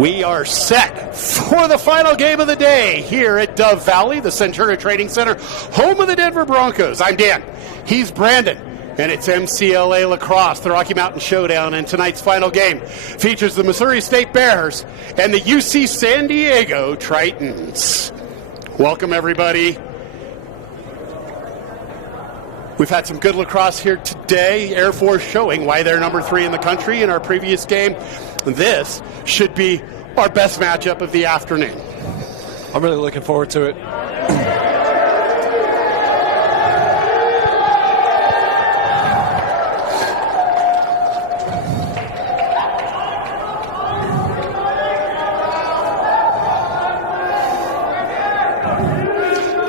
We are set for the final game of the day here at Dove Valley, the Centura Training Center, home of the Denver Broncos. I'm Dan. He's Brandon. And it's MCLA Lacrosse, the Rocky Mountain Showdown. And tonight's final game features the Missouri State Bears and the UC San Diego Tritons. Welcome, everybody. We've had some good lacrosse here today. Air Force showing why they're number 3 in the country in our previous game. This should be our best matchup of the afternoon. I'm really looking forward to it.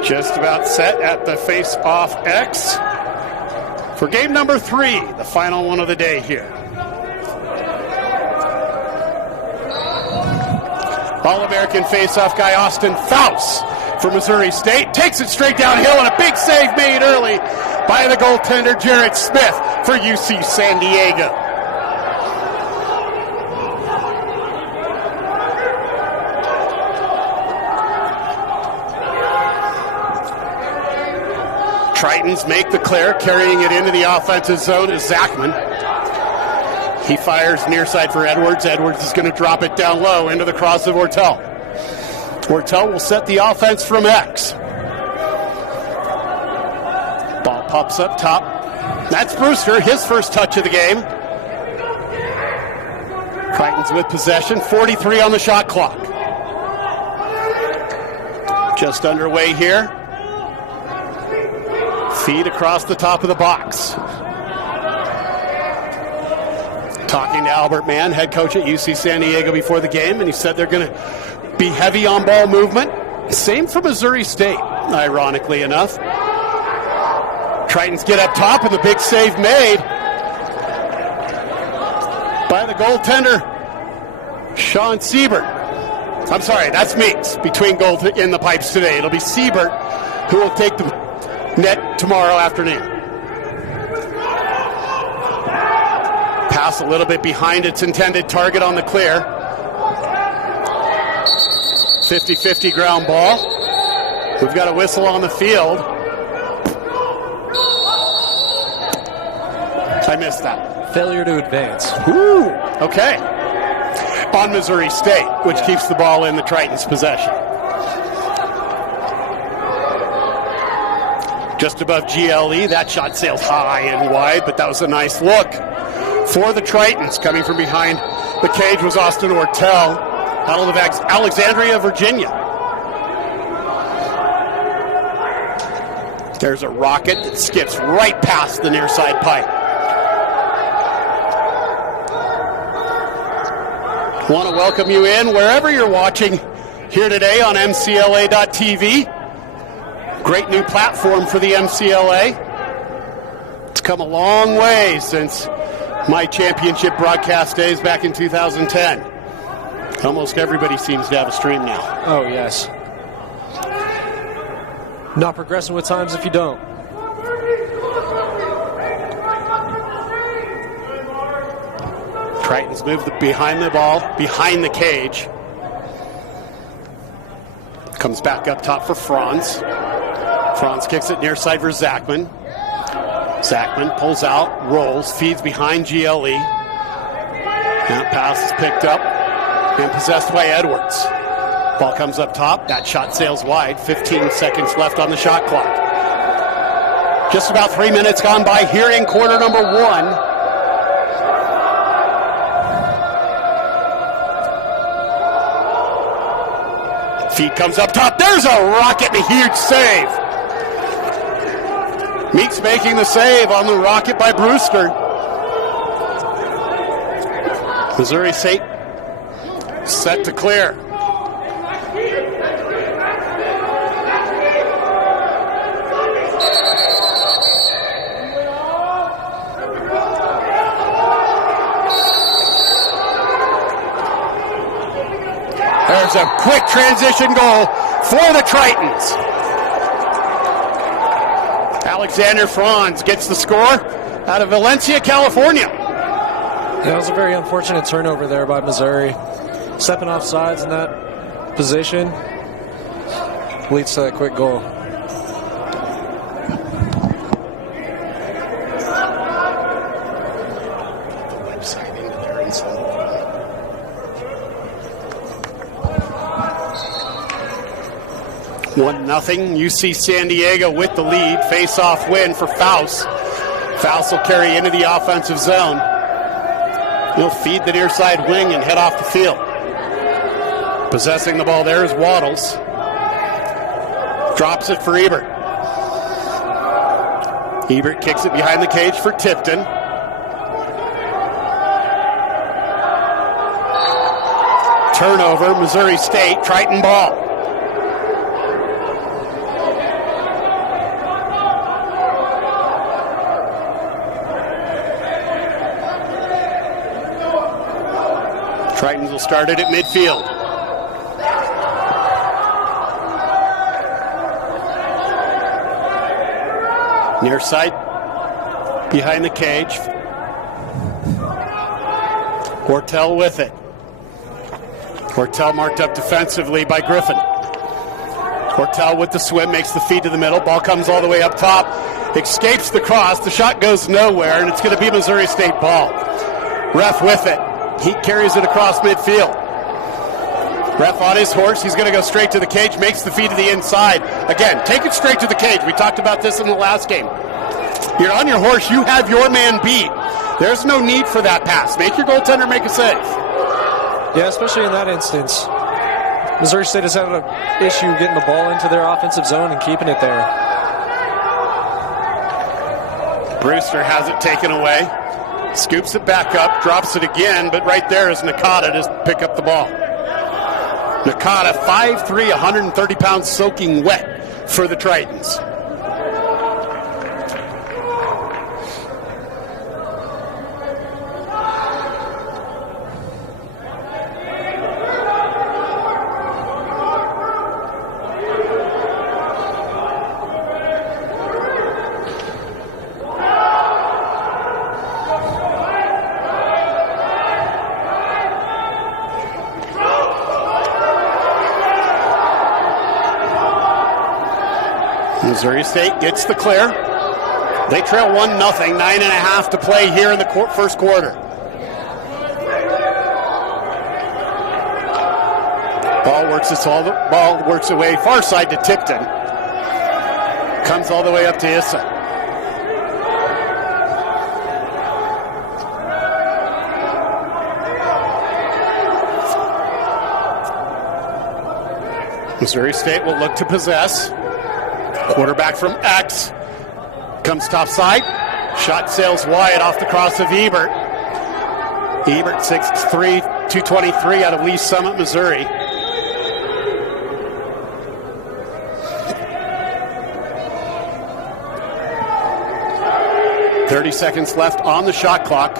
Just about set at the face-off X for game number 3, the final one of the day here. All-American face-off guy Austin Faust for Missouri State takes it straight downhill, and a big save made early by the goaltender Jared Smith for UC San Diego. Tritons make the clear, carrying it into the offensive zone is Zachman. He fires near side for Edwards. Edwards is going to drop it down low into the cross of Ortel. Ortel will set the offense from X. Ball pops up top. That's Brewster, his first touch of the game. Tritons with possession, 43 on the shot clock. Just underway here. Feed across the top of the box. Talking to Albert Mann, head coach at UC San Diego before the game, and he said they're going to be heavy on ball movement. Same for Missouri State, ironically enough. Tritons get up top, and the big save made by the goaltender, Sean Siebert. I'm sorry, that's Meeks between goal in the pipes today. It'll be Siebert who will take the net tomorrow afternoon. Pass a little bit behind its intended target on the clear. 50-50 ground ball. We've got a whistle on the field. I missed that. Failure to advance. Ooh, okay. On Missouri State, which keeps the ball in the Tritons' possession. Just above GLE, that shot sails high and wide, but that was a nice look. For the Tritons, coming from behind the cage was Austin Ortel, out of Alexandria, Virginia. There's a rocket that skips right past the near side pipe. Want to welcome you in wherever you're watching here today on mcla.tv. Great new platform for the MCLA. It's come a long way since my championship broadcast days back in 2010. Almost everybody seems to have a stream now. Oh, yes. Not progressing with times if you don't. Tritons move behind the ball, behind the cage. Comes back up top for Franz. Franz kicks it near side for Zachman. Zachman pulls out, rolls, feeds behind GLE. That pass is picked up and possessed by Edwards. Ball comes up top. That shot sails wide. 15 seconds left on the shot clock. Just about 3 minutes gone by here in quarter number 1. Feed comes up top. There's a rocket and a huge save. Meeks making the save on the rocket by Brewster. Missouri State set to clear. There's a quick transition goal for the Tritons. Alexander Franz gets the score out of Valencia, California. That was a very unfortunate turnover there by Missouri. Stepping off sides in that position leads to that quick goal. One nothing. UC San Diego with the lead. Face-off win for Faust. Faust will carry into the offensive zone. He'll feed the near side wing and head off the field. Possessing the ball there is Waddles. Drops it for Ebert. Ebert kicks it behind the cage for Tipton. Turnover, Missouri State, Triton ball. Tritons will start it at midfield. Near side, behind the cage. Hortel with it. Hortel marked up defensively by Griffin. Hortel with the swim, makes the feed to the middle. Ball comes all the way up top. Escapes the cross. The shot goes nowhere, and it's going to be Missouri State ball. Ref with it. He carries it across midfield. Ref on his horse. He's going to go straight to the cage. Makes the feed to the inside. Again, take it straight to the cage. We talked about this in the last game. You're on your horse. You have your man beat. There's no need for that pass. Make your goaltender make a save. Yeah, especially in that instance. Missouri State has had an issue getting the ball into their offensive zone and keeping it there. Brewster has it taken away. Scoops it back up, drops it again, but right there is Nakata to pick up the ball. Nakata, 5'3", 130 pounds, soaking wet for the Tritons. Missouri State gets the clear. They trail 1-0, 9.5 to play here in the first quarter. Ball works away far side to Tipton. Comes all the way up to Issa. Missouri State will look to possess. Quarterback from X. Comes top side. Shot sails wide off the cross of Ebert. Ebert, 6'3", 223 out of Lee Summit, Missouri. .30 seconds left on the shot clock.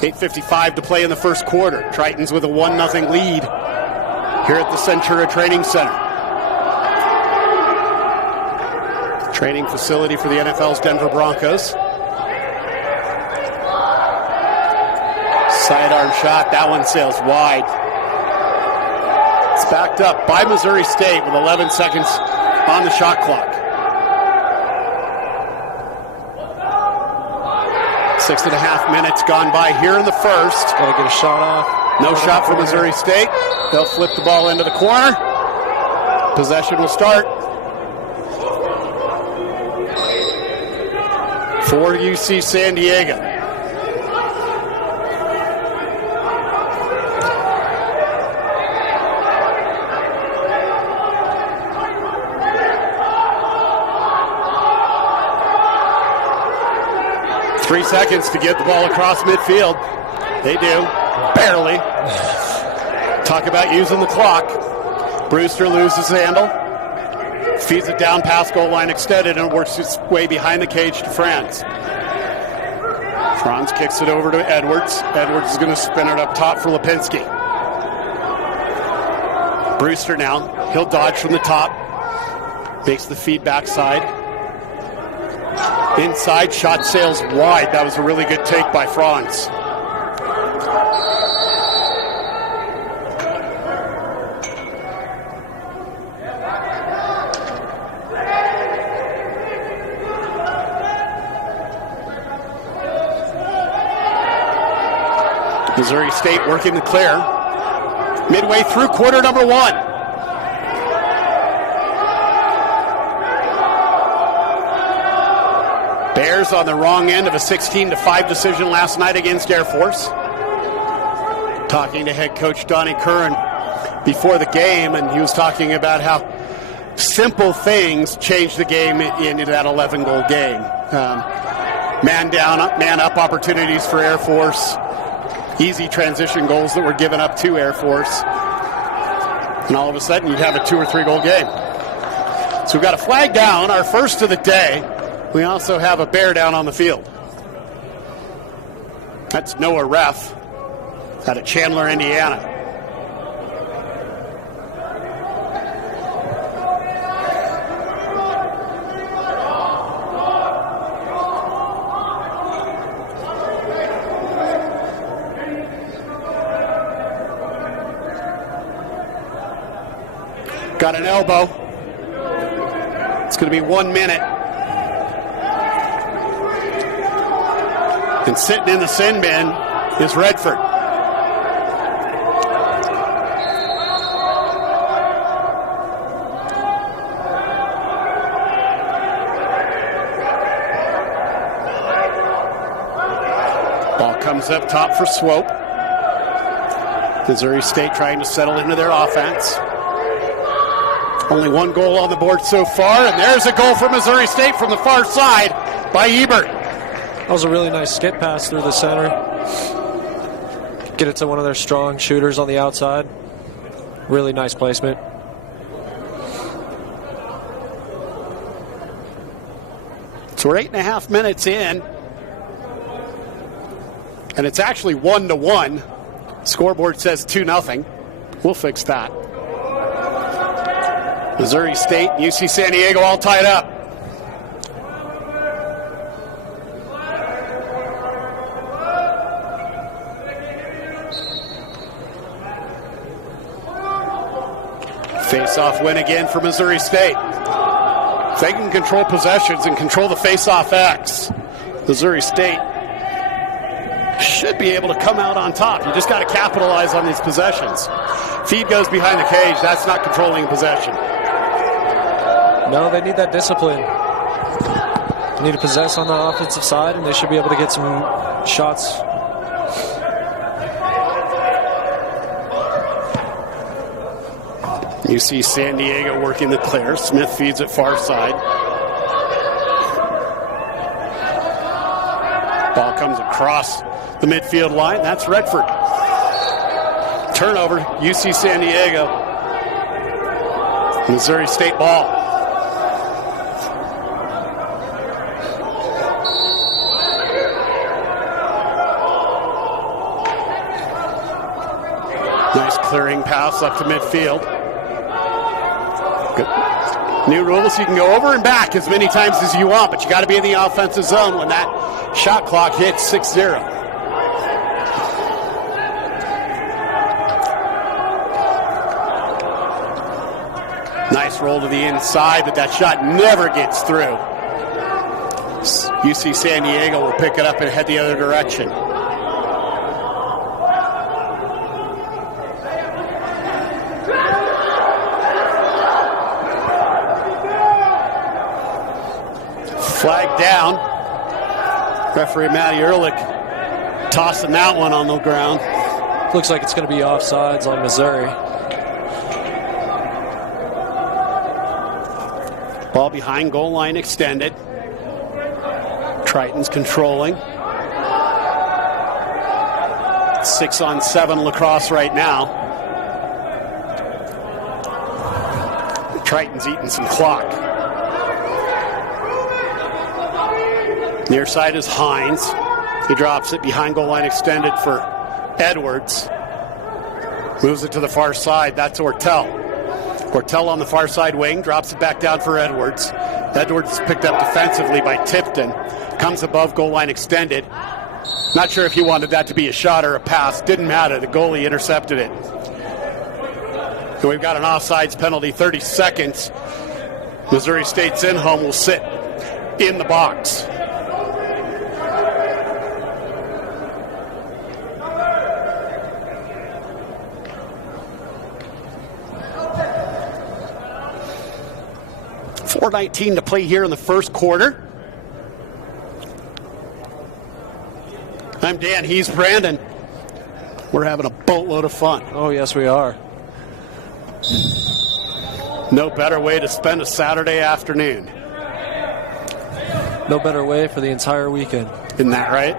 8:55 to play in the first quarter. Tritons with a 1-0 lead here at the Centura Training Center. Training facility for the NFL's Denver Broncos. Sidearm shot. That one sails wide. It's backed up by Missouri State with 11 seconds on the shot clock. 6.5 minutes gone by here in the first. Got to get a shot off. No shot for Missouri State. They'll flip the ball into the corner. Possession will start for UC San Diego. Three seconds to get the ball across midfield. They do. Barely. Talk about using the clock. Brewster loses the handle. Feeds it down past goal line extended and works its way behind the cage to Franz. Franz kicks it over to Edwards. Edwards is going to spin it up top for Lipinski. Brewster now. He'll dodge from the top. Makes the feed backside. Inside, shot sails wide. That was a really good take by Franz. Missouri State working to clear. Midway through quarter number 1. Bears on the wrong end of a 16-5 decision last night against Air Force. Talking to head coach Donnie Curran before the game, and he was talking about how simple things changed the game into that 11-goal game. Man down, man up opportunities for Air Force. Easy transition goals that were given up to Air Force. And all of a sudden, you'd have a 2 or 3 goal game. So we've got a flag down, our first of the day. We also have a bear down on the field. That's Noah Reff out of Chandler, Indiana. Got an elbow. It's going to be 1 minute. And sitting in the sin bin is Redford. Ball comes up top for Swope. Missouri State trying to settle into their offense. Only 1 goal on the board so far, and there's a goal for Missouri State from the far side by Ebert. That was a really nice skip pass through the center. Get it to one of their strong shooters on the outside. Really nice placement. So we're 8.5 minutes in, and it's actually 1-1. Scoreboard says 2-0. We'll fix that. Missouri State, UC San Diego all tied up. Face-off win again for Missouri State. If they can control possessions and control the face-off X, Missouri State should be able to come out on top. You just got to capitalize on these possessions. Feed goes behind the cage. That's not controlling possession. No, they need that discipline. They need to possess on the offensive side, and they should be able to get some shots. UC San Diego working the clear. Smith feeds it far side. Ball comes across the midfield line. That's Redford. Turnover, UC San Diego. Missouri State ball. Nice clearing pass up to midfield. Good. New rules, you can go over and back as many times as you want, but you got to be in the offensive zone when that shot clock hits 6-0. Nice roll to the inside, but that shot never gets through. UC San Diego will pick it up and head the other direction. Flag down. Referee Matty Ehrlich tossing that one on the ground. Looks like it's going to be offsides on Missouri. Ball behind goal line extended. Triton's controlling. 6-on-7 lacrosse right now. Triton's eating some clock. Near side is Hines. He drops it behind goal line extended for Edwards. Moves it to the far side. That's Ortel. Ortel on the far side wing. Drops it back down for Edwards. Edwards is picked up defensively by Tipton. Comes above goal line extended. Not sure if he wanted that to be a shot or a pass. Didn't matter. The goalie intercepted it. So we've got an offsides penalty. 30 seconds. Missouri State's in home will sit in the box. 4:19 to play here in the first quarter. I'm Dan. He's Brandon. We're having a boatload of fun. Oh, yes, we are. No better way to spend a Saturday afternoon. No better way for the entire weekend. Isn't that right?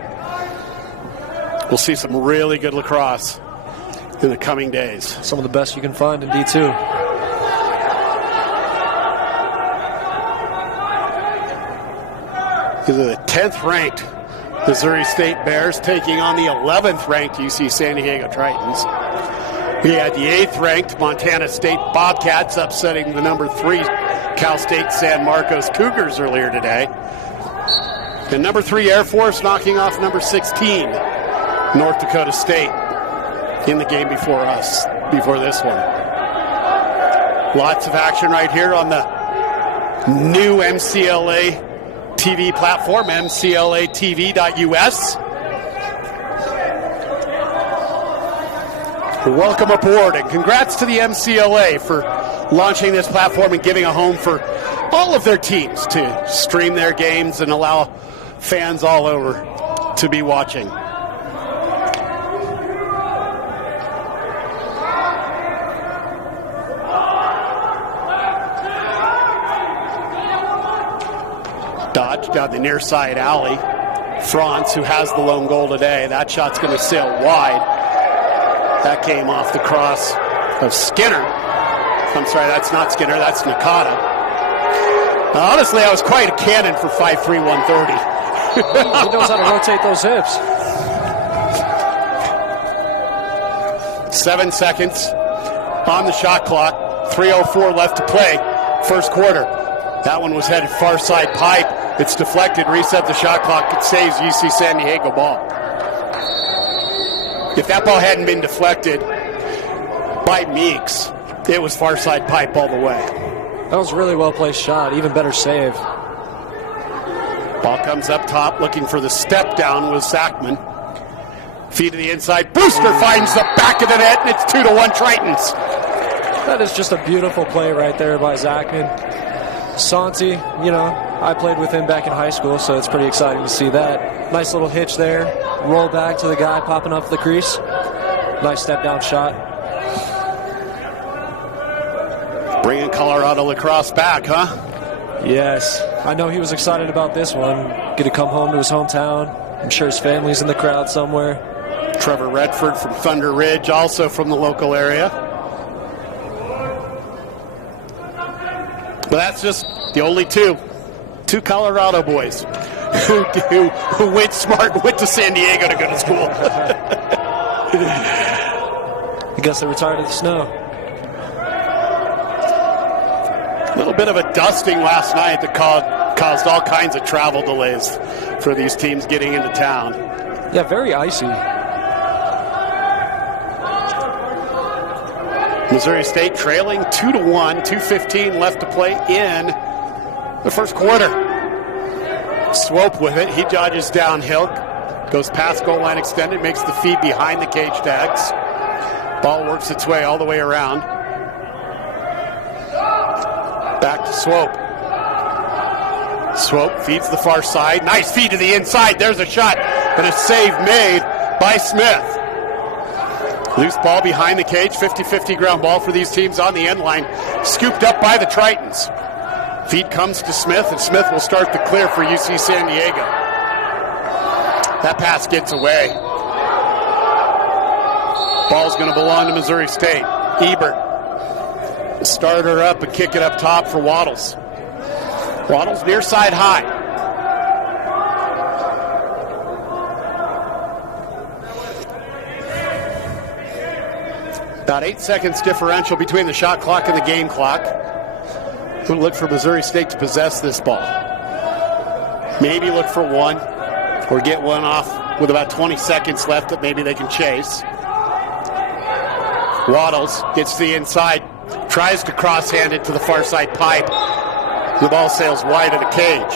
We'll see some really good lacrosse in the coming days. Some of the best you can find in D2. These are the 10th ranked Missouri State Bears taking on the 11th ranked UC San Diego Tritons. We had the 8th ranked Montana State Bobcats upsetting the number 3 Cal State San Marcos Cougars earlier today. And number 3 Air Force knocking off number 16 North Dakota State in the game before this one. Lots of action right here on the new MclaTV TV platform, mclaTV.us. Welcome aboard and congrats to the MCLA for launching this platform and giving a home for all of their teams to stream their games and allow fans all over to be watching. Dodge down the near side alley. Franz, who has the lone goal today, that shot's going to sail wide. That came off the cross of Skinner. I'm sorry, that's not Skinner, that's Nakata. Now, honestly, I was quite a cannon for 5'3", 130. He knows how to rotate those hips. 7 seconds on the shot clock. 3:04 left to play. First quarter. That one was headed far side pipe. It's deflected. Reset the shot clock. It saves UC San Diego ball. If that ball hadn't been deflected by Meeks, it was far side pipe all the way. That was a really well placed shot. Even better save. Ball comes up top, looking for the step down with Zachman. Feed to the inside. Brewster finds the back of the net, and it's 2-1 Tritons. That is just a beautiful play right there by Zachman. Santi, I played with him back in high school, so it's pretty exciting to see that. Nice little hitch there. Roll back to the guy popping up the crease. Nice step down shot. Bringing Colorado lacrosse back, huh? Yes. I know he was excited about this one. Get to come home to his hometown. I'm sure his family's in the crowd somewhere. Trevor Redford from Thunder Ridge, also from the local area. But that's just the only two Colorado boys who went smart and went to San Diego to go to school. I guess they retired in the snow. A little bit of a dusting last night that caused all kinds of travel delays for these teams getting into town. Yeah, very icy. Missouri State trailing 2-1, 2:15 left to play in the first quarter. Swope with it. He dodges downhill, goes past goal line extended, makes the feed behind the cage tags. Ball works its way all the way around. Back to Swope. Swope feeds the far side. Nice feed to the inside. There's a shot and a save made by Smith. Loose ball behind the cage, 50-50 ground ball for these teams on the end line. Scooped up by the Tritons. Feed comes to Smith, and Smith will start the clear for UC San Diego. That pass gets away. Ball's going to belong to Missouri State. Ebert. Start her up and kick it up top for Waddles. Waddles near side high. About 8 seconds differential between the shot clock and the game clock. We'll look for Missouri State to possess this ball. Maybe look for one or get one off with about 20 seconds left that maybe they can chase. Waddles gets to the inside, tries to cross-hand it to the far side pipe. The ball sails wide of the cage.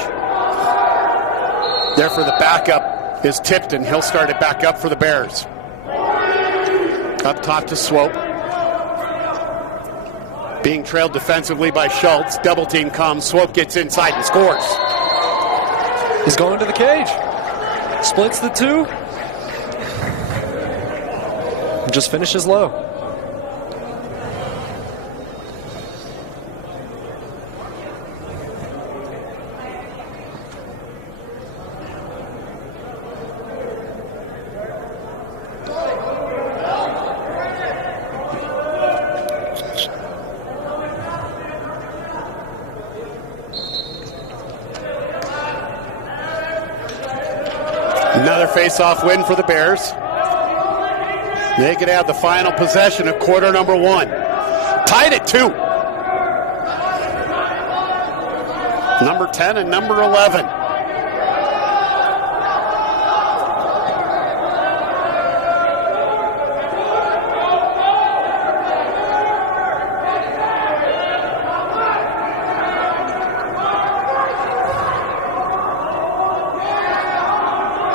Therefore, the backup is Tipton. He'll start it back up for the Bears. Up top to Swope. Being trailed defensively by Schultz. Double team comes. Swope gets inside and scores. He's going to the cage. Splits the two. And just finishes low. Another face-off win for the Bears. They could have the final possession of quarter number 1. Tied at 2. Number 10 and number 11.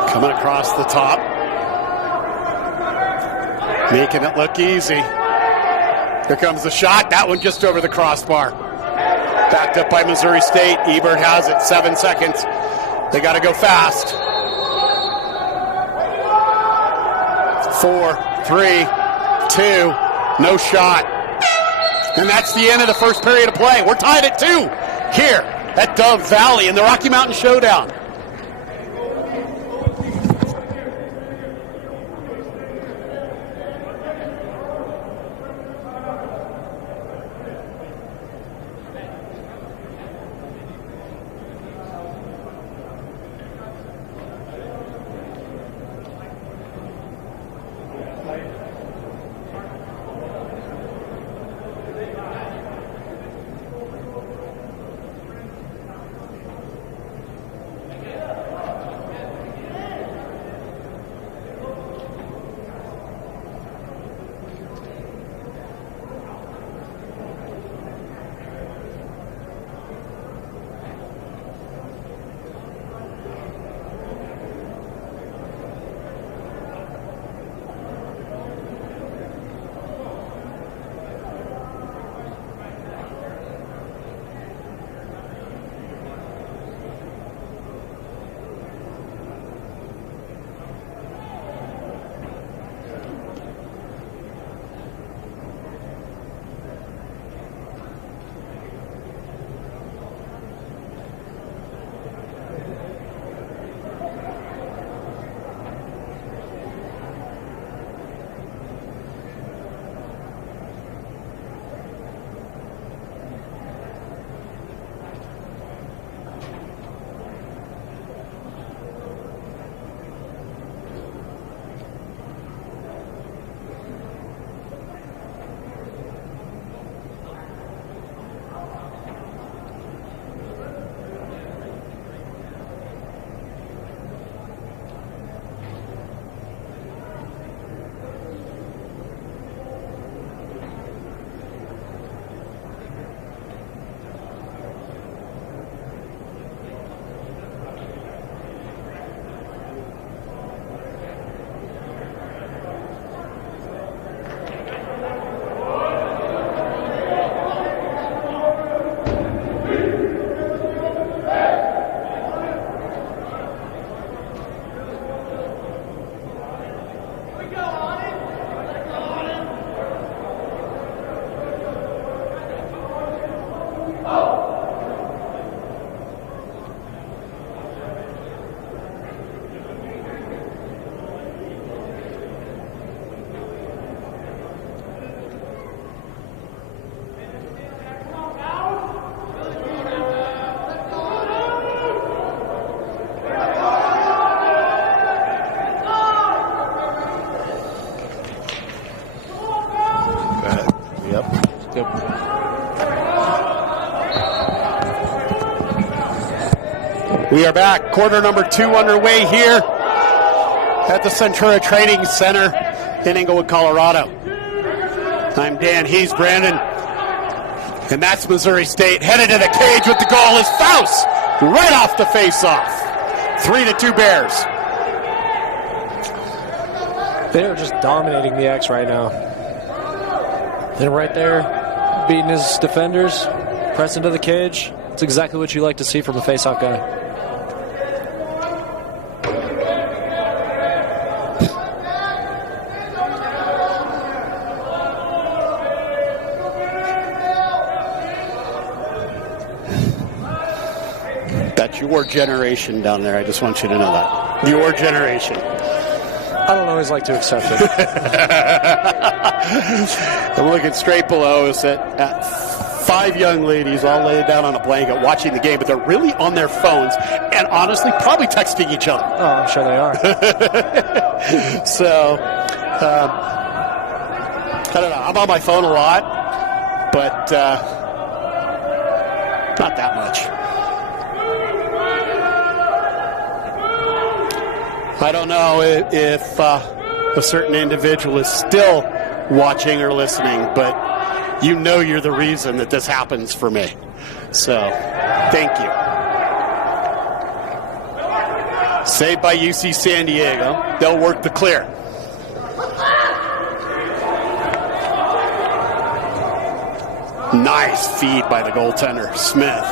Coming across the top. Making it look easy. Here comes the shot. That one just over the crossbar. Backed up by Missouri State. Ebert has it. 7 seconds. They got to go fast. 4, 3, 2. No shot. And that's the end of the first period of play. We're tied at 2 here at Dove Valley in the Rocky Mountain Showdown. We are back. Quarter number 2 underway here at the Centura Training Center in Englewood, Colorado. I'm Dan. He's Brandon. And that's Missouri State headed to the cage with the goal is Faust right off the face-off. 3-2 Bears. They are just dominating the X right now. They're right there beating his defenders, pressing to the cage. It's exactly what you like to see from a face-off guy. That's your generation down there. I just want you to know that. Your generation. I don't always like to accept it. I'm looking straight below us at 5 young ladies all laid down on a blanket watching the game, but they're really on their phones and honestly probably texting each other. Oh, I'm sure they are. So, I don't know. I'm on my phone a lot, but not that much. I don't know if a certain individual is still watching or listening, but you know you're the reason that this happens for me. So, thank you. Saved by UC San Diego. They'll work the clear. Nice feed by the goaltender, Smith.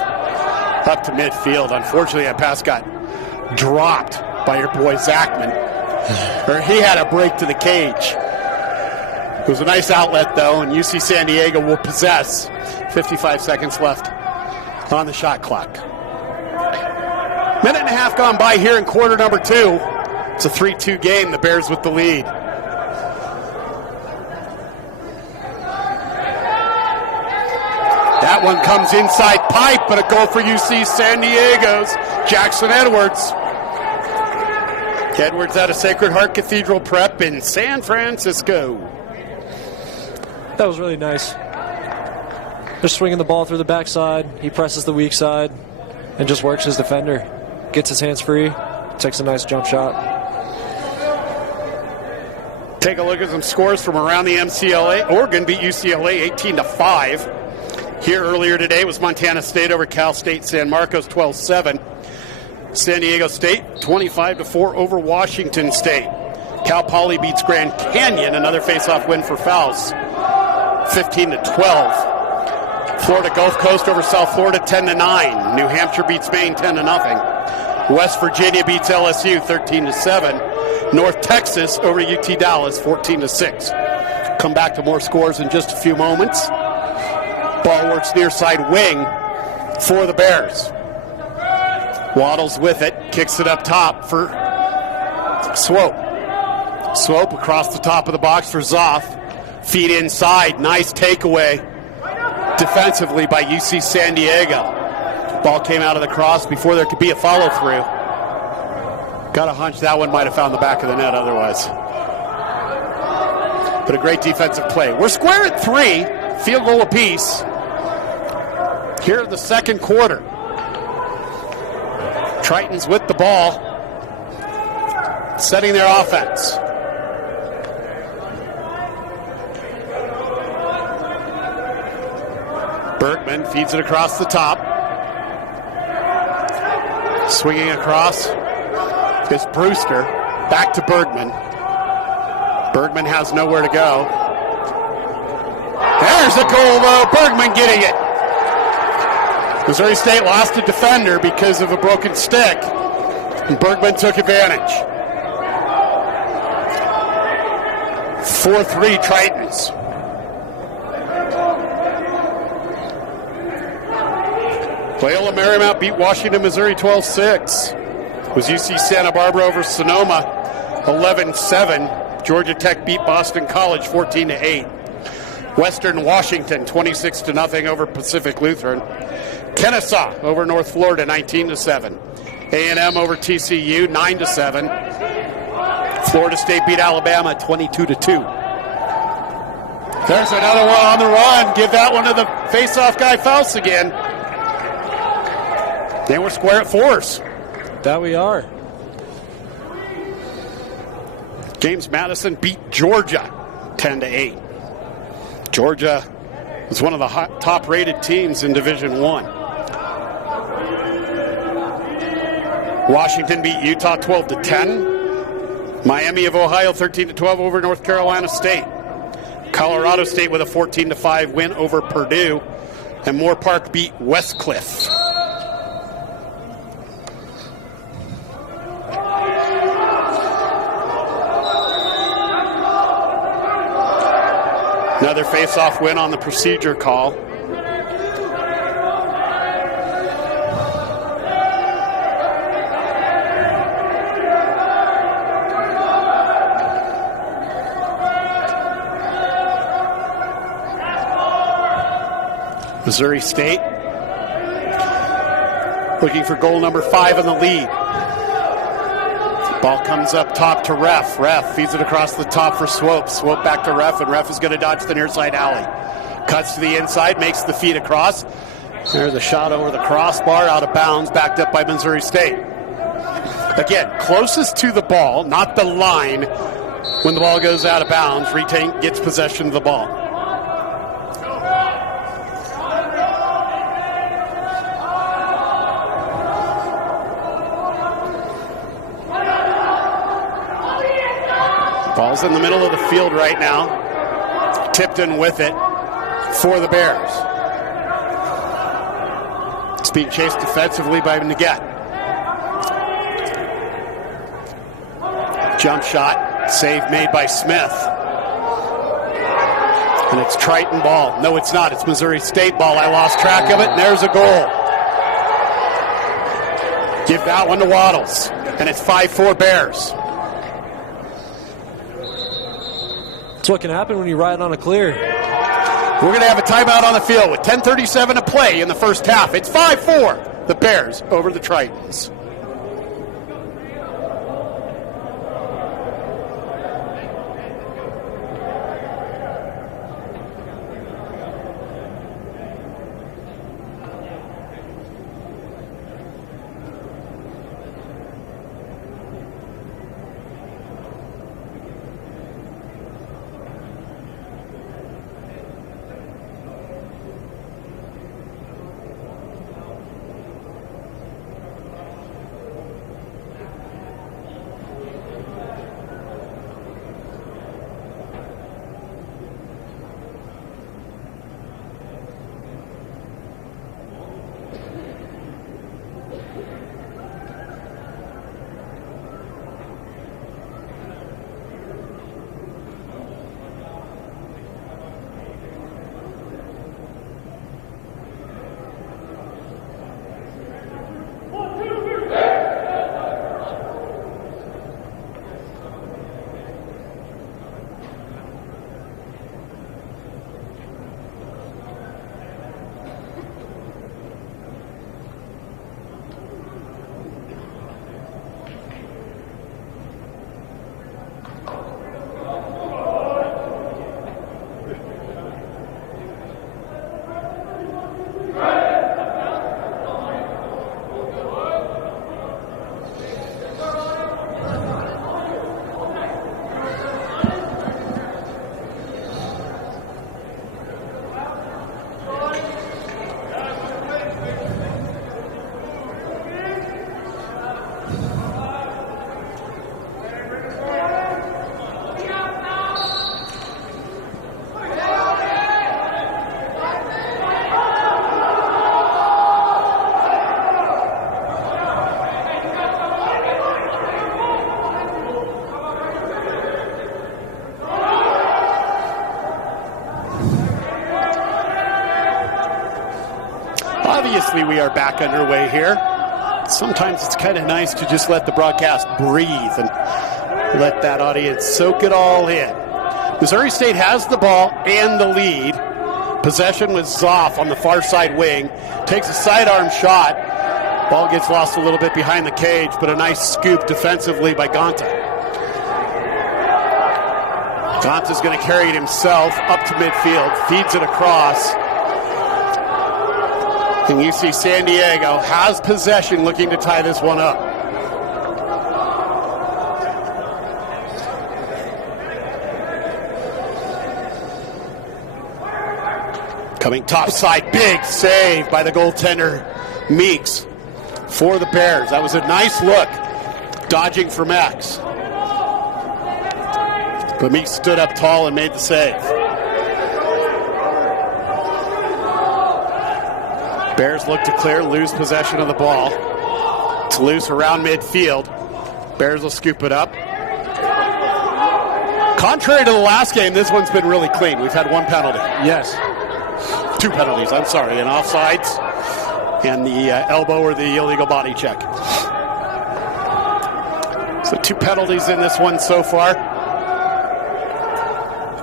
Up to midfield. Unfortunately, that pass got dropped by your boy Zachman. Or he had a break to the cage. It was a nice outlet, though, and UC San Diego will possess. 55 seconds left on the shot clock. Minute and a half gone by here in quarter number 2. It's a 3-2 game. The Bears with the lead. That one comes inside pipe, but a goal for UC San Diego's Jackson Edwards. Edwards out of Sacred Heart Cathedral Prep in San Francisco. That was really nice. Just swinging the ball through the backside. He presses the weak side and just works his defender. Gets his hands free. Takes a nice jump shot. Take a look at some scores from around the MCLA. Oregon beat UCLA 18-5. Here earlier today was Montana State over Cal State San Marcos 12-7. San Diego State 25-4 over Washington State. Cal Poly beats Grand Canyon, another face-off win for Fouls, 15-12. Florida Gulf Coast over South Florida 10-9. New Hampshire beats Maine 10-0. West Virginia beats LSU 13-7. North Texas over UT Dallas 14-6. Come back to more scores in just a few moments. Ball works near side wing for the Bears. Waddles with it, kicks it up top for Swope. Swope across the top of the box for Zoff. Feed inside, nice takeaway defensively by UC San Diego. Ball came out of the cross before there could be a follow-through. Got a hunch that one might have found the back of the net otherwise. But a great defensive play. We're square at 3, field goal apiece. Here in the second quarter. Tritons with the ball, setting their offense. Bergman feeds it across the top. Swinging across is Brewster. Back to Bergman. Bergman has nowhere to go. There's a goal, though. Bergman getting it. Missouri State lost a defender because of a broken stick, and Bergman took advantage. 4-3 Tritons. Loyola Marymount beat Washington, Missouri 12-6. It was UC Santa Barbara over Sonoma 11-7. Georgia Tech beat Boston College 14-8. Western Washington 26-0 over Pacific Lutheran. Kennesaw over North Florida 19-7. A&M over TCU 9-7. Florida State beat Alabama 22-2. There's another one on the run. Give that one to the face-off guy, Faust again. They were square at 4s. That we are. James Madison beat Georgia 10-8. Georgia is one of the top-rated teams in Division I. Washington beat Utah 12-10. Miami of Ohio 13-12 over North Carolina State. Colorado State with a 14-5 win over Purdue. And Moore Park beat Westcliff. Another face-off win on the procedure call. Missouri State looking for goal number 5 in the lead. Ball comes up top to Ref. Ref feeds it across the top for Swope. Swope back to Ref, and Ref is going to dodge the near side alley. Cuts to the inside, makes the feed across. There's a shot over the crossbar, out of bounds, backed up by Missouri State. Again, closest to the ball, not the line. When the ball goes out of bounds, Retain gets possession of the ball. Ball's in the middle of the field right now. Tipton with it for the Bears. It's being chased defensively by Neguet. Jump shot, save made by Smith. And it's Triton ball. No, it's not. It's Missouri State ball. I lost track of it, and there's a goal. Give that one to Waddles. And it's 5-4 Bears. That's what can happen when you ride on a clear. We're going to have a timeout on the field with 10:37 to play in the first half. It's 5-4, the Bears over the Tritons. Obviously, we are back underway here. Sometimes it's kind of nice to just let the broadcast breathe and let that audience soak it all in. Missouri State has the ball and the lead. Possession with Zoff on the far side wing. Takes a sidearm shot. Ball gets lost a little bit behind the cage, but a nice scoop defensively by Gonta. Gonta's going to carry it himself up to midfield. Feeds it across. And UC San Diego has possession, looking to tie this one up. Coming topside, big save by the goaltender Meeks for the Bears. That was a nice look, dodging from X. But Meeks stood up tall and made the save. Bears look to clear, lose possession of the ball. It's loose around midfield. Bears will scoop it up. Contrary to the last game, this one's been really clean. We've had one penalty. Yes. 2 penalties, I'm sorry. An offsides and the elbow or the illegal body check. So 2 penalties in this one so far.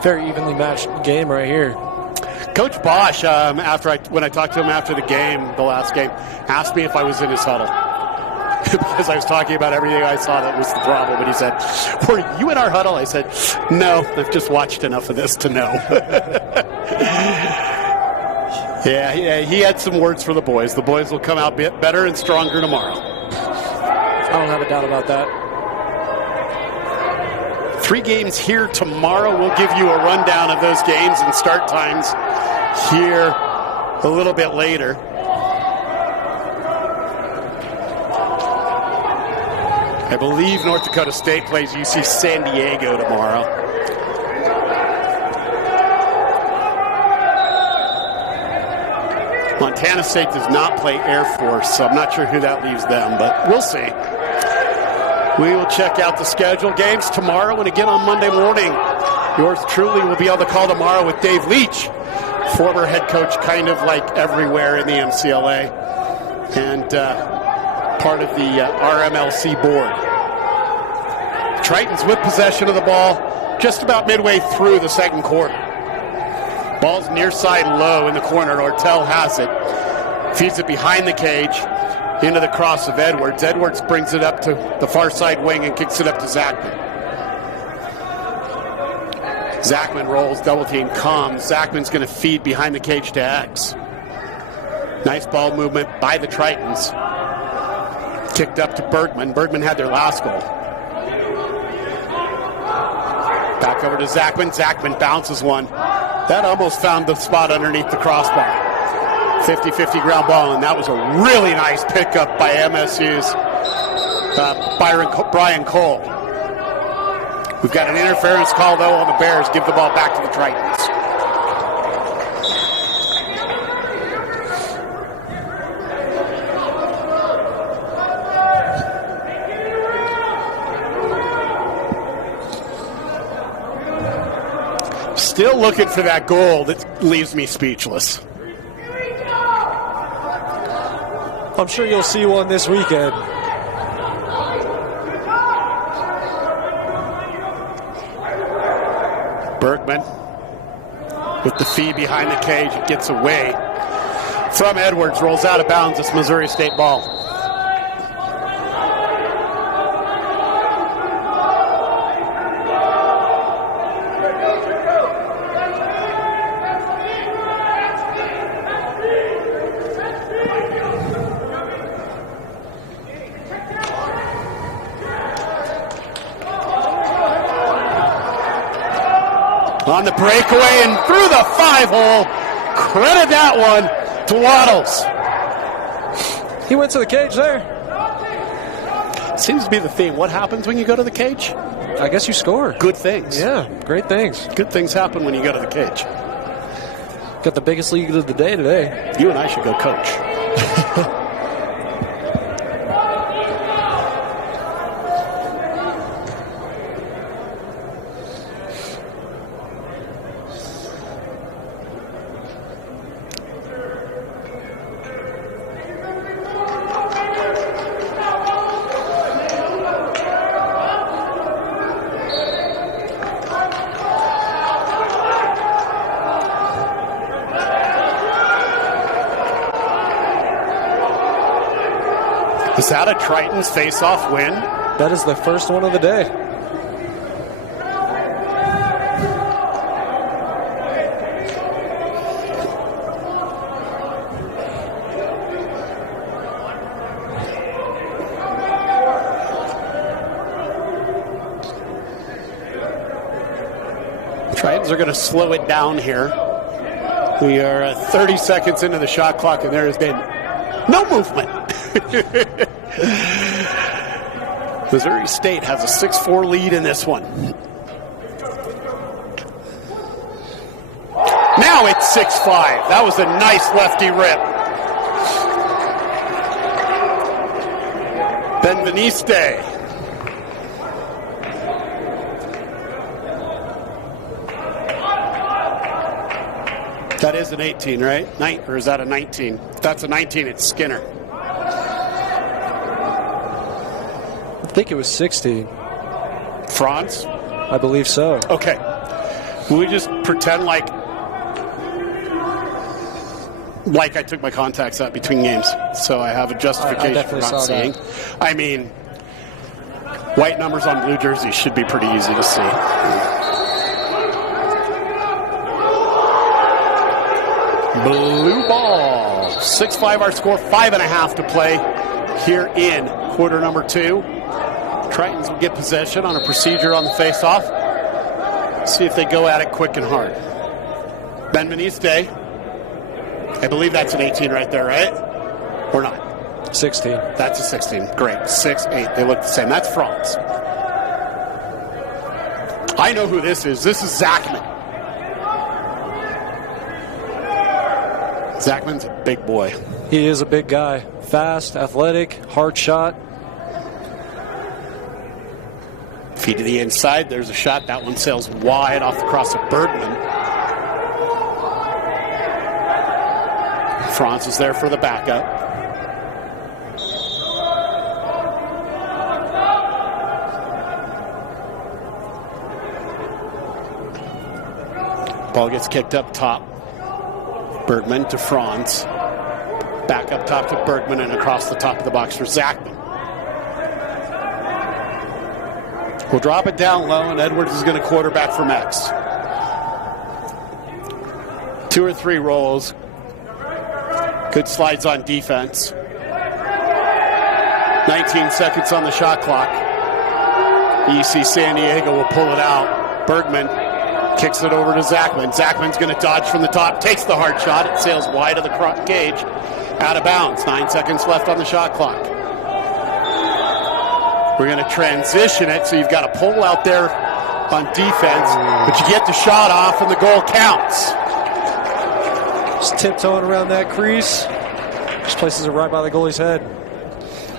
Very evenly matched game right here. Coach Bosch, when I talked to him after the game, the last game, asked me if I was in his huddle. Because I was talking about everything I saw that was the problem. And he said, "Were you in our huddle?" I said, "No, I've just watched enough of this to know." Yeah, he had some words for the boys. The boys will come out better and stronger tomorrow. I don't have a doubt about that. 3 games here tomorrow. We'll give you a rundown of those games and start times here a little bit later. I believe North Dakota State plays UC San Diego tomorrow. Montana State does not play Air Force, so I'm not sure who that leaves them, but we'll see. We will check out the schedule. Games tomorrow and again on Monday morning. Yours truly will be on the call tomorrow with Dave Leach, former head coach kind of like everywhere in the MCLA, and part of the RMLC board. Tritons with possession of the ball just about midway through the second quarter. Ball's near side low in the corner. Ortel has it. Feeds it behind the cage into the cross of Edwards. Edwards brings it up to the far side wing and kicks it up to Zachman. Zachman rolls, double team comes. Zachman's going to feed behind the cage to X. Nice ball movement by the Tritons. Kicked up to Bergman. Bergman had their last goal. Back over to Zachman. Zachman bounces one. That almost found the spot underneath the crossbar. 50-50 ground ball, and that was a really nice pickup by MSU's Brian Cole. We've got an interference call, though, on the Bears. Give the ball back to the Tritons. Still looking for that goal that leaves me speechless. I'm sure you'll see one this weekend. Bergman with the feed behind the cage. It gets away from Edwards. Rolls out of bounds. It's Missouri State ball. On the breakaway and through the 5-hole. Credit that one to Waddles. He went to the cage there. Seems to be the theme. What happens when you go to the cage? I guess you score. Good things. Yeah, great things. Good things happen when you go to the cage. Got the biggest league of the day today. You and I should go coach. Is that a Tritons face-off win? That is the first one of the day. Tritons are going to slow it down here. We are 30 seconds into the shot clock, and there has been no movement. Missouri State has a 6-4 lead in this one. Now it's 6-5. That was a nice lefty rip. Benveniste. That is an 18, right? Or is that a 19? If that's a 19, it's Skinner. I think it was 16. Franz? I believe so. Okay. Will we just pretend like I took my contacts out between games, so I have a justification for not seeing. I mean, white numbers on blue jerseys should be pretty easy to see. Blue ball. 6-5 our score, 5.5 to play here in quarter number 2. Tritons will get possession on a procedure on the face-off. See if they go at it quick and hard. Benveniste. I believe that's an 18 right there, right? Or not? 16. That's a 16. Great. 6-8. They look the same. That's Franz. I know who this is. This is Zachman. Zachman's a big boy. He is a big guy. Fast, athletic, hard shot. Feed to the inside. There's a shot. That one sails wide off the cross of Bergman. Franz is there for the backup. Ball gets kicked up top. Bergman to Franz. Back up top to Bergman and across the top of the box for Zachman. We'll drop it down low, and Edwards is going to quarterback from X. 2 or 3 rolls. Good slides on defense. 19 seconds on the shot clock. EC San Diego will pull it out. Bergman kicks it over to Zachman. Zachman's going to dodge from the top, takes the hard shot. It sails wide of the cage, out of bounds. 9 seconds left on the shot clock. We're going to transition it, so you've got a pull out there on defense, but you get the shot off and the goal counts. Just tiptoeing around that crease. Just places it right by the goalie's head.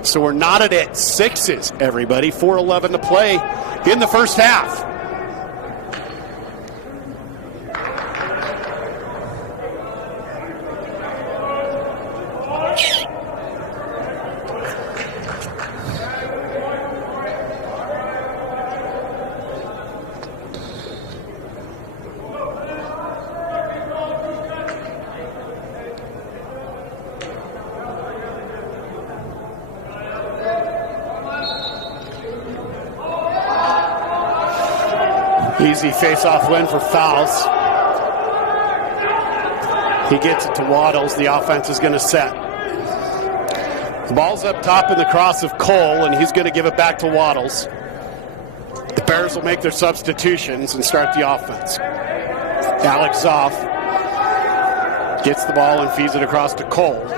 So we're knotted at 6s, everybody. 4:11 to play in the first half. Easy face-off win for Fouls. He gets it to Waddles. The offense is going to set. The ball's up top in the cross of Cole, and he's going to give it back to Waddles. The Bears will make their substitutions and start the offense. Alex Zoff gets the ball and feeds it across to Cole.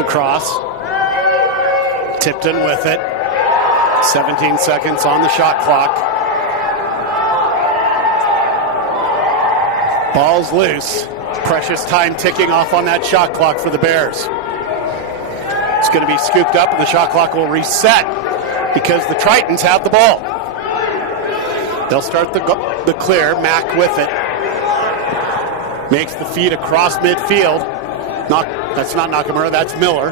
Across. Tipton with it. 17 seconds on the shot clock. Ball's loose. Precious time ticking off on that shot clock for the Bears. It's going to be scooped up and the shot clock will reset because the Tritons have the ball. They'll start the clear. Mack with it. Makes the feed across midfield. That's not Nakamura, that's Miller.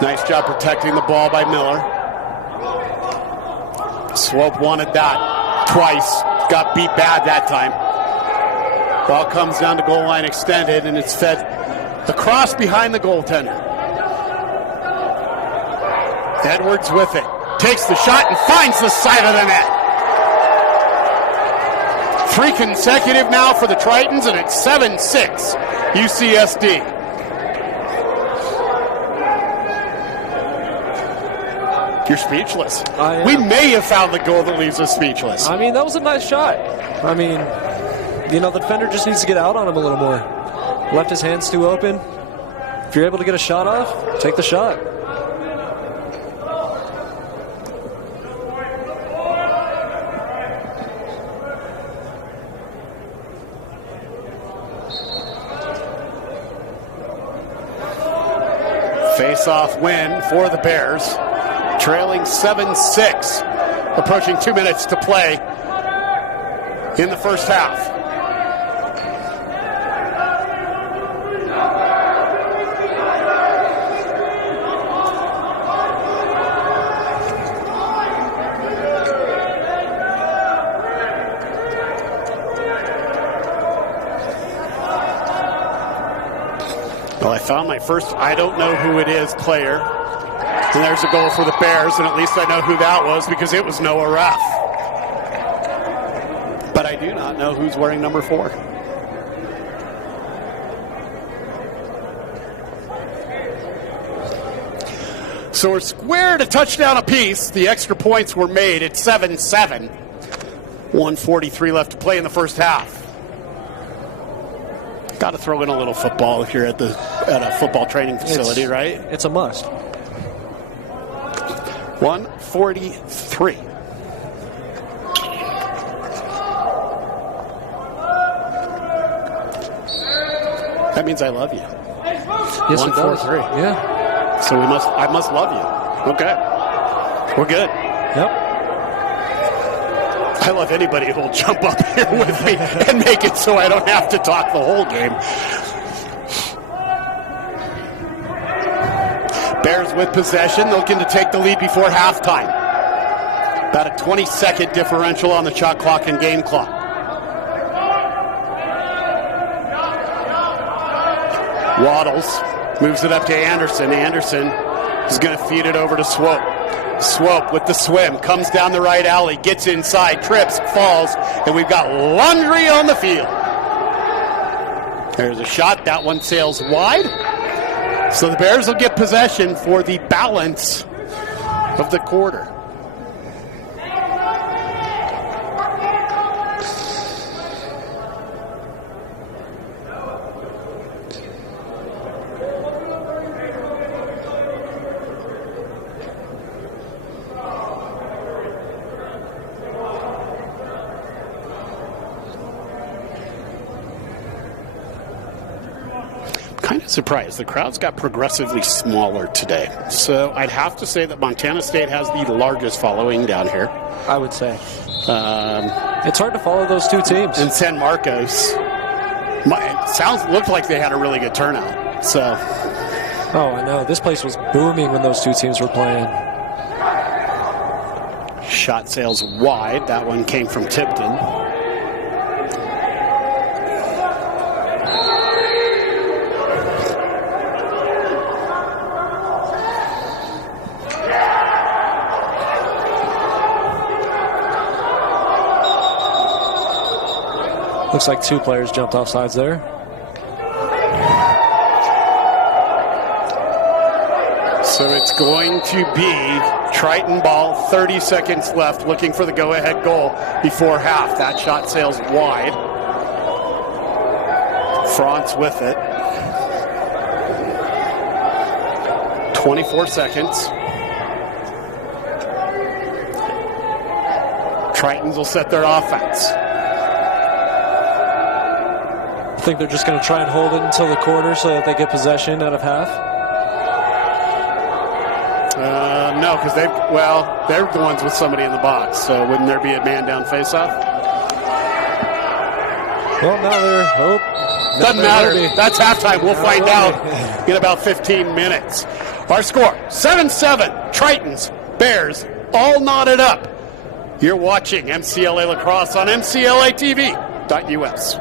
Nice job protecting the ball by Miller. Swope wanted that twice. Got beat bad that time. Ball comes down to goal line extended, and it's fed across behind the goaltender. Edwards with it. Takes the shot and finds the side of the net. 3 consecutive now for the Tritons, and it's 7-6 UCSD. You're speechless. We may have found the goal that leaves us speechless. I mean, that was a nice shot. I mean, you know, the defender just needs to get out on him a little more. Left his hands too open. If you're able to get a shot off, take the shot. Face-off win for the Bears. Trailing 7-6. Approaching 2 minutes to play in the first half. Well, I found my first I don't know who it is player. And there's a goal for the Bears, and at least I know who that was because it was Noah Ruff. But I do not know who's wearing number 4. So we're squared a touchdown apiece. The extra points were made at 7-7. 1:43 left to play in the first half. Got to throw in a little football if you're at a football training facility, right? It's a must. 1:43. That means I love you. Yes, 1-4-3. Yeah. So I must love you. Okay. We're good. Yep. I love anybody who'll jump up here with me and make it so I don't have to talk the whole game. Bears with possession, looking to take the lead before halftime. About a 20-second differential on the shot clock and game clock. Waddles moves it up to Anderson. Anderson is going to feed it over to Swope. Swope with the swim, comes down the right alley, gets inside, trips, falls, and we've got laundry on the field. There's a shot. That one sails wide. So the Bears will get possession for the balance of the quarter. Kind of surprised. The crowds got progressively smaller today. So I'd have to say that Montana State has the largest following down here. I would say. It's hard to follow those two teams. And San Marcos, looked like they had a really good turnout. So. Oh, I know. This place was booming when those two teams were playing. Shot sails wide. That one came from Tipton. Looks like 2 players jumped off sides there. So it's going to be Triton ball, 30 seconds left, looking for the go-ahead goal before half. That shot sails wide. France with it. 24 seconds. Tritons will set their offense. I think they're just going to try and hold it until the quarter so that they get possession out of half. No, because they're the ones with somebody in the box. So wouldn't there be a man down face-off? Well, now they're doesn't matter. That's halftime. We'll find out in about 15 minutes. Our score: 7-7. Tritons, Bears, all knotted up. You're watching MCLA Lacrosse on mclaTV.us.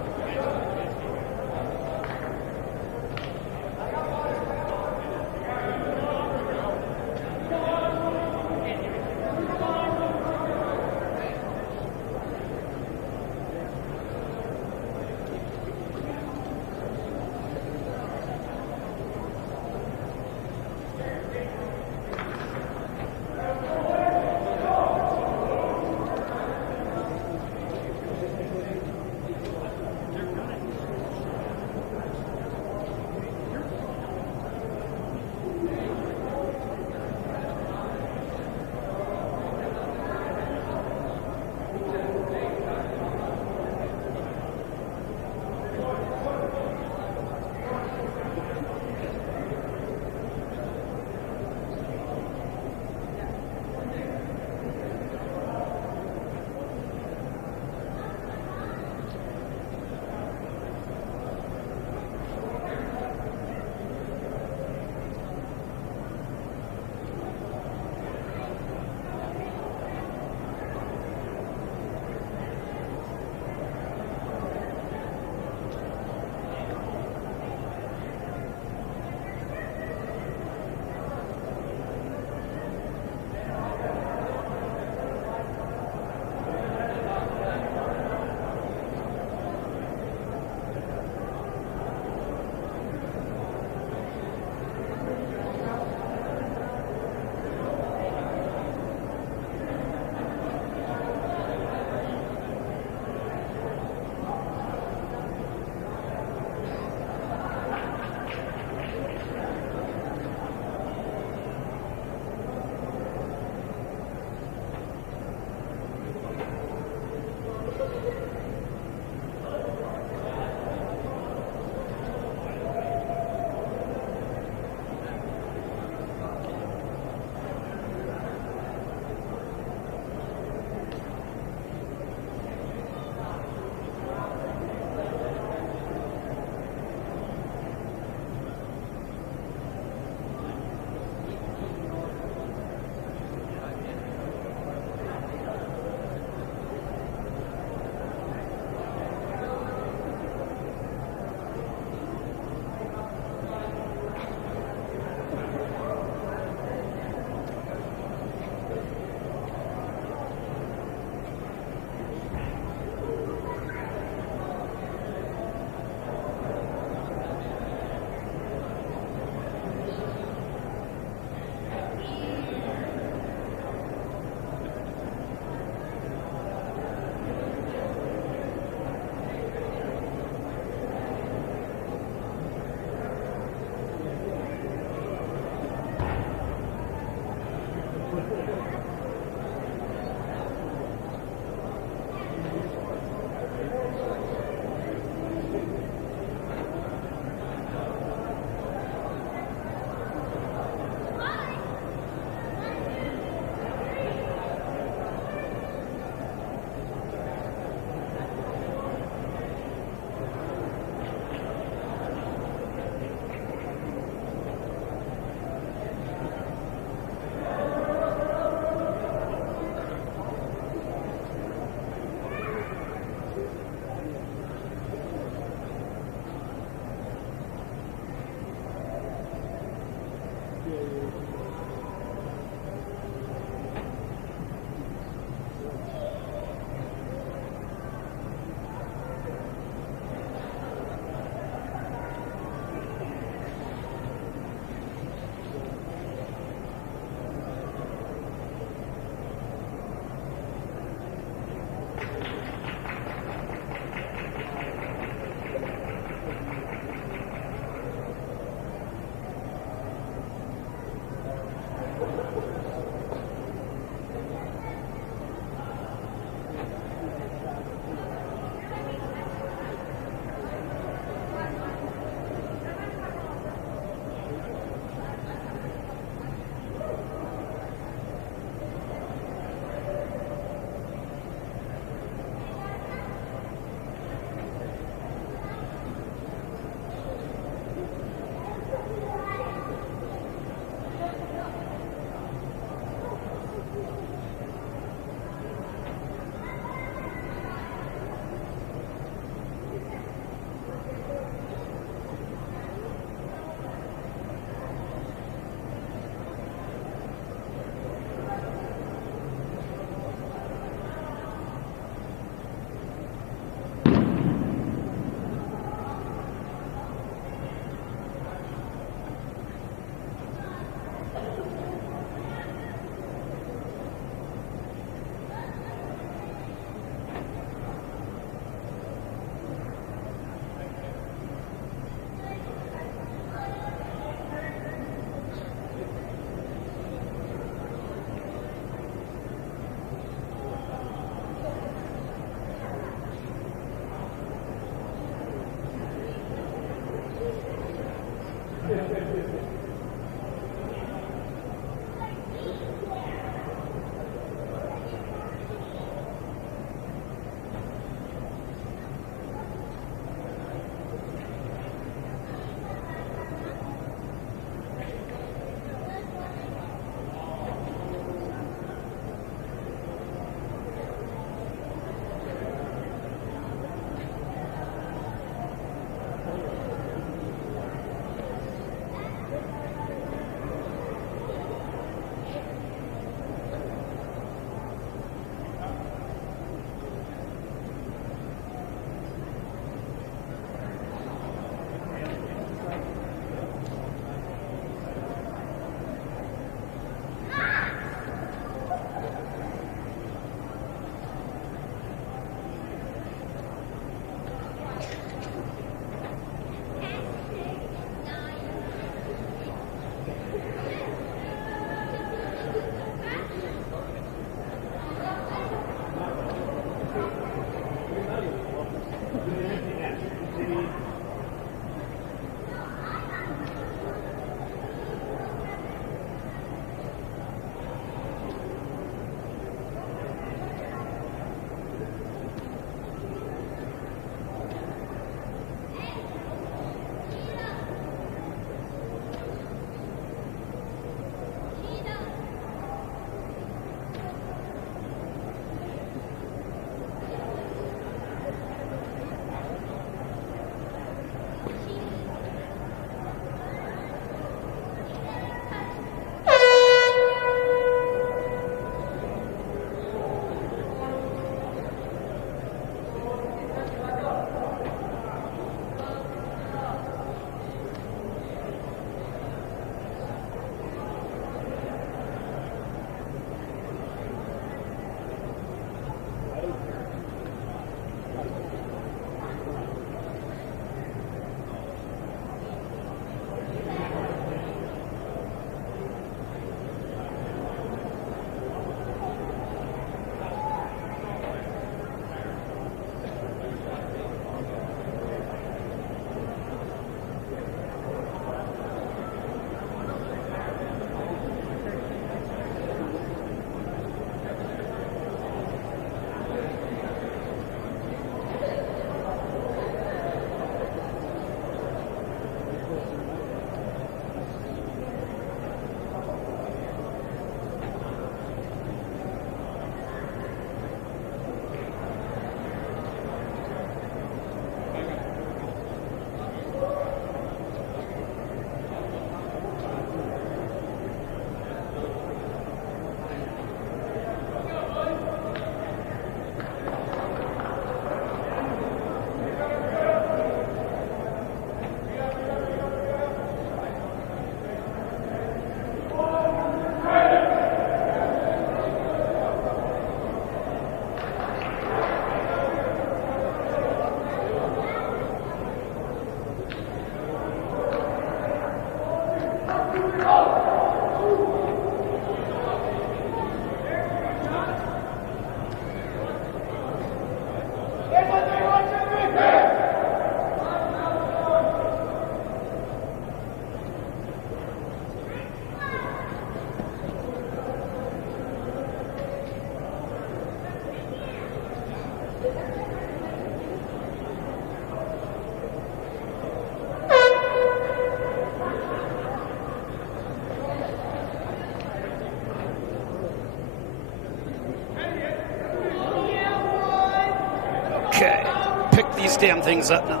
Okay, pick these damn things up now.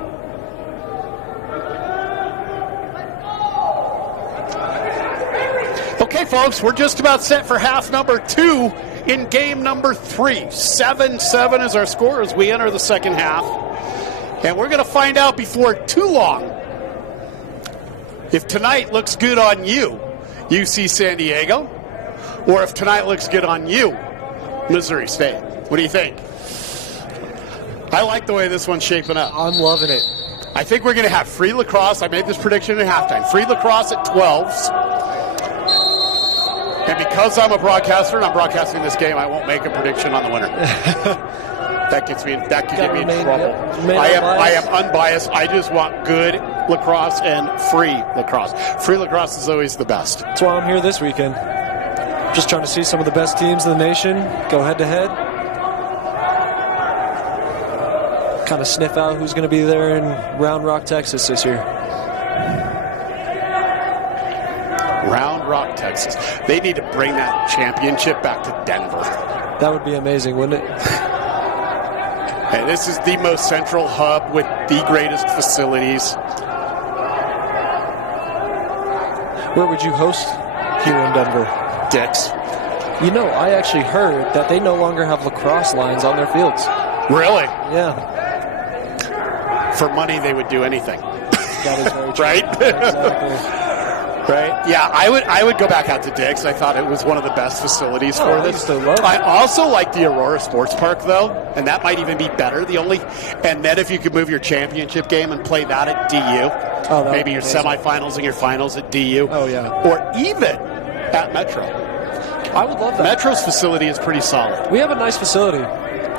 Okay, folks, we're just about set for half number 2 in game number 3. 7-7 is our score as we enter the second half. And we're going to find out before too long if tonight looks good on you, UC San Diego, or if tonight looks good on you, Missouri State. What do you think? I like the way this one's shaping up. I'm loving it. I think we're going to have free lacrosse. I made this prediction at halftime. Free lacrosse at 12s. And because I'm a broadcaster and I'm broadcasting this game, I won't make a prediction on the winner. That could get me in trouble. I am unbiased. I just want good lacrosse and free lacrosse. Free lacrosse is always the best. That's why I'm here this weekend. Just trying to see some of the best teams in the nation go head-to-head. Kind of sniff out who's going to be there in Round Rock, Texas this year. Round Rock, Texas. They need to bring that championship back to Denver. That would be amazing, wouldn't it? Hey, this is the most central hub with the greatest facilities. Where would you host here in Denver? Dick's. You know, I actually heard that they no longer have lacrosse lines on their fields. Really? Yeah. For money, they would do anything. That is very true. Right? Exactly. Right? Yeah, I would go back out to Dick's. I thought it was one of the best facilities for I this. used to love it. I also like the Aurora Sports Park, though, and that might even be better. And then if you could move your championship game and play that at DU, maybe your semifinals and your finals at DU. Oh, yeah. Or even at Metro. I would love that. Metro's facility is pretty solid. We have a nice facility.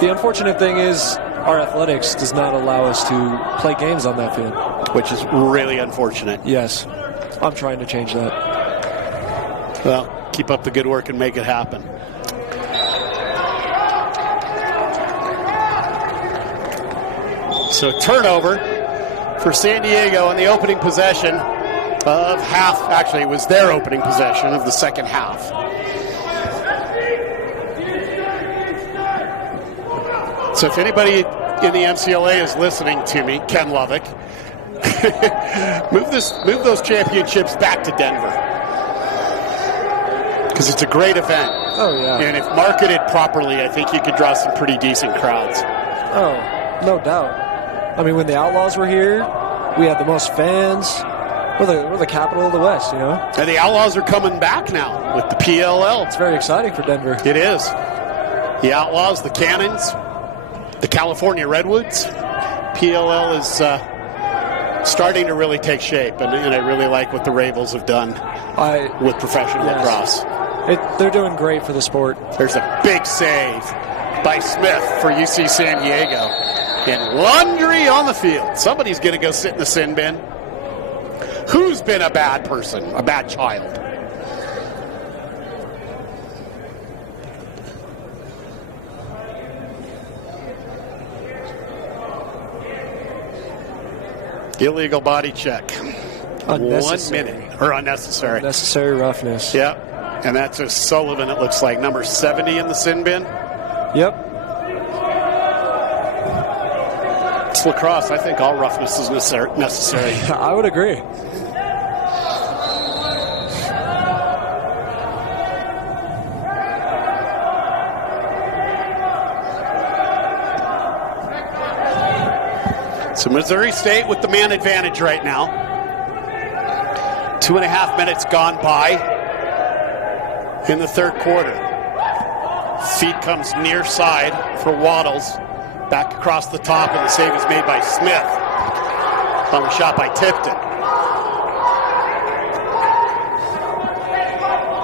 The unfortunate thing is our athletics does not allow us to play games on that field. Which is really unfortunate. Yes. I'm trying to change that. Well, keep up the good work and make it happen. So turnover for San Diego on the opening possession of half. Actually, it was their opening possession of the second half. So if anybody in the MCLA is listening to me, Ken Lovick, move those championships back to Denver, because it's a great event. Oh, yeah. And if marketed properly, I think you could draw some pretty decent crowds. Oh, no doubt. I mean, when the Outlaws were here, we had the most fans. We're the capital of the West, you know? And the Outlaws are coming back now with the PLL. It's very exciting for Denver. It is. The Outlaws, the Cannons, the California Redwoods. PLL is starting to really take shape, and I really like what the Ravels have done with professional lacrosse. They're doing great for the sport. There's a big save by Smith for UC San Diego. And laundry on the field. Somebody's going to go sit in the sin bin. Who's been a bad person, a bad child? Illegal body check. 1 minute. Or unnecessary. Unnecessary roughness. Yep. And that's a Sullivan, it looks like. Number 70 in the sin bin. Yep. It's lacrosse. I think all roughness is necessary. I would agree. So Missouri State with the man advantage right now. 2.5 minutes gone by in the third quarter. Feed comes near side for Waddles. Back across the top, and the save is made by Smith. On the shot by Tipton.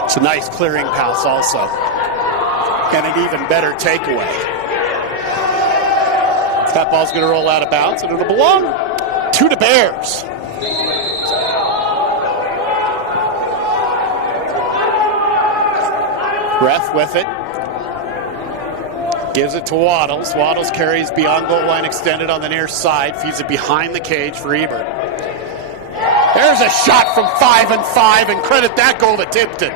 It's a nice clearing pass also. And an even better takeaway. That ball's going to roll out of bounds, and it'll belong to the Bears. Ref with it. Gives it to Waddles. Waddles carries beyond goal line extended on the near side. Feeds it behind the cage for Ebert. There's a shot from 5-5, and credit that goal to Tipton.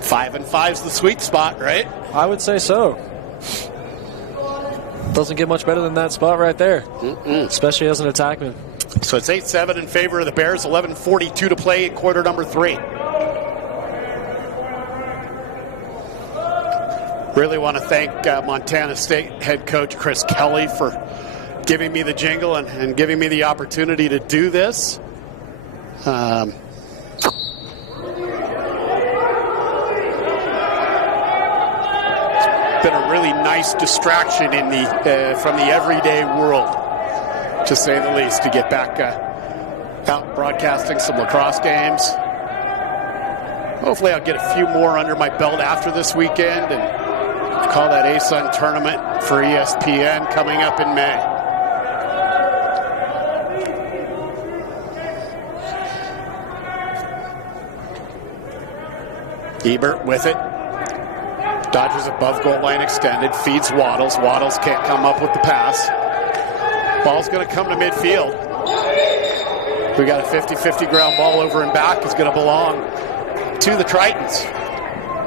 Five and five's the sweet spot, right? I would say so. Doesn't get much better than that spot right there, especially as an attackman. So it's 8-7 in favor of the Bears, 11:42 to play in quarter number 3. Really want to thank Montana State head coach Chris Kelly for giving me the jingle and giving me the opportunity to do this. Been a really nice distraction in the from the everyday world, to say the least, to get back out broadcasting some lacrosse games. Hopefully I'll get a few more under my belt after this weekend and call that ASUN tournament for ESPN coming up in May. Ebert with it. Dodgers above goal line extended. Feeds Waddles. Waddles can't come up with the pass. Ball's going to come to midfield. We got a 50-50 ground ball over and back. It's going to belong to the Tritons.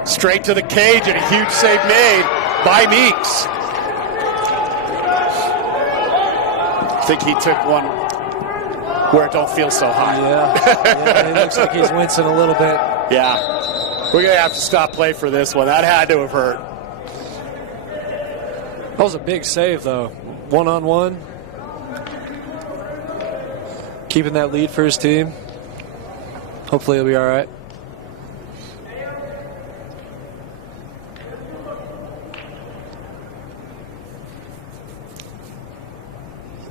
Straight to the cage and a huge save made by Meeks. I think he took one where it don't feel so hot. Yeah, it looks like he's wincing a little bit. Yeah. We're going to have to stop play for this one. That had to have hurt. That was a big save, though. One-on-one. Keeping that lead for his team. Hopefully he'll be all right.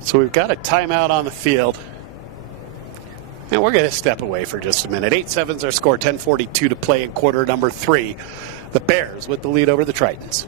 So we've got a timeout on the field. And we're going to step away for just a minute. 8-7's our score, 10:42 to play in quarter number 3. The Bears with the lead over the Tritons.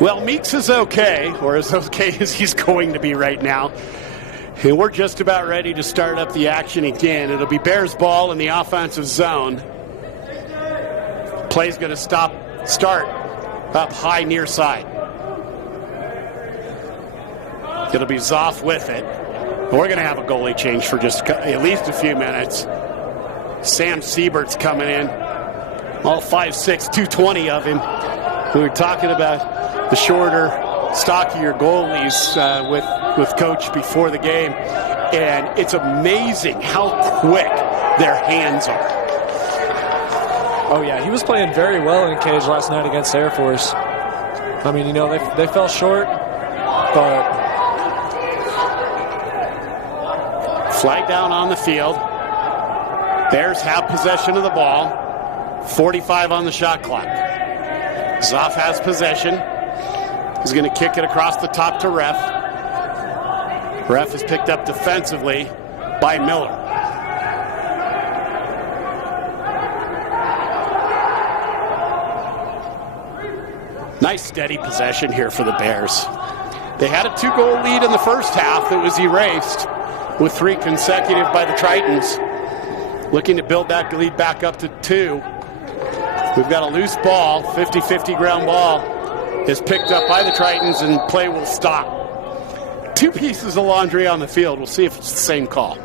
Well, Meeks is okay, or as okay as he's going to be right now. And we're just about ready to start up the action again. It'll be Bears ball in the offensive zone. Play's going to start up high near side. It'll be Zoff with it. We're going to have a goalie change for just at least a few minutes. Sam Siebert's coming in. All 5'6", 220 of him. We were talking about the shorter, stockier goalies with Coach before the game. And it's amazing how quick their hands are. Oh, yeah, he was playing very well in cage last night against Air Force. I mean, you know, they fell short, but... Flag down on the field. Bears have possession of the ball. 45 on the shot clock. Zoff has possession. He's going to kick it across the top to Ref. Ref is picked up defensively by Miller. Nice steady possession here for the Bears. They had a 2-goal lead in the first half that was erased with 3 consecutive by the Tritons. Looking to build that lead back up to 2. We've got a loose ball, 50-50 ground ball. Is picked up by the Tritons and play will stop. 2 pieces of laundry on the field. We'll see if it's the same call.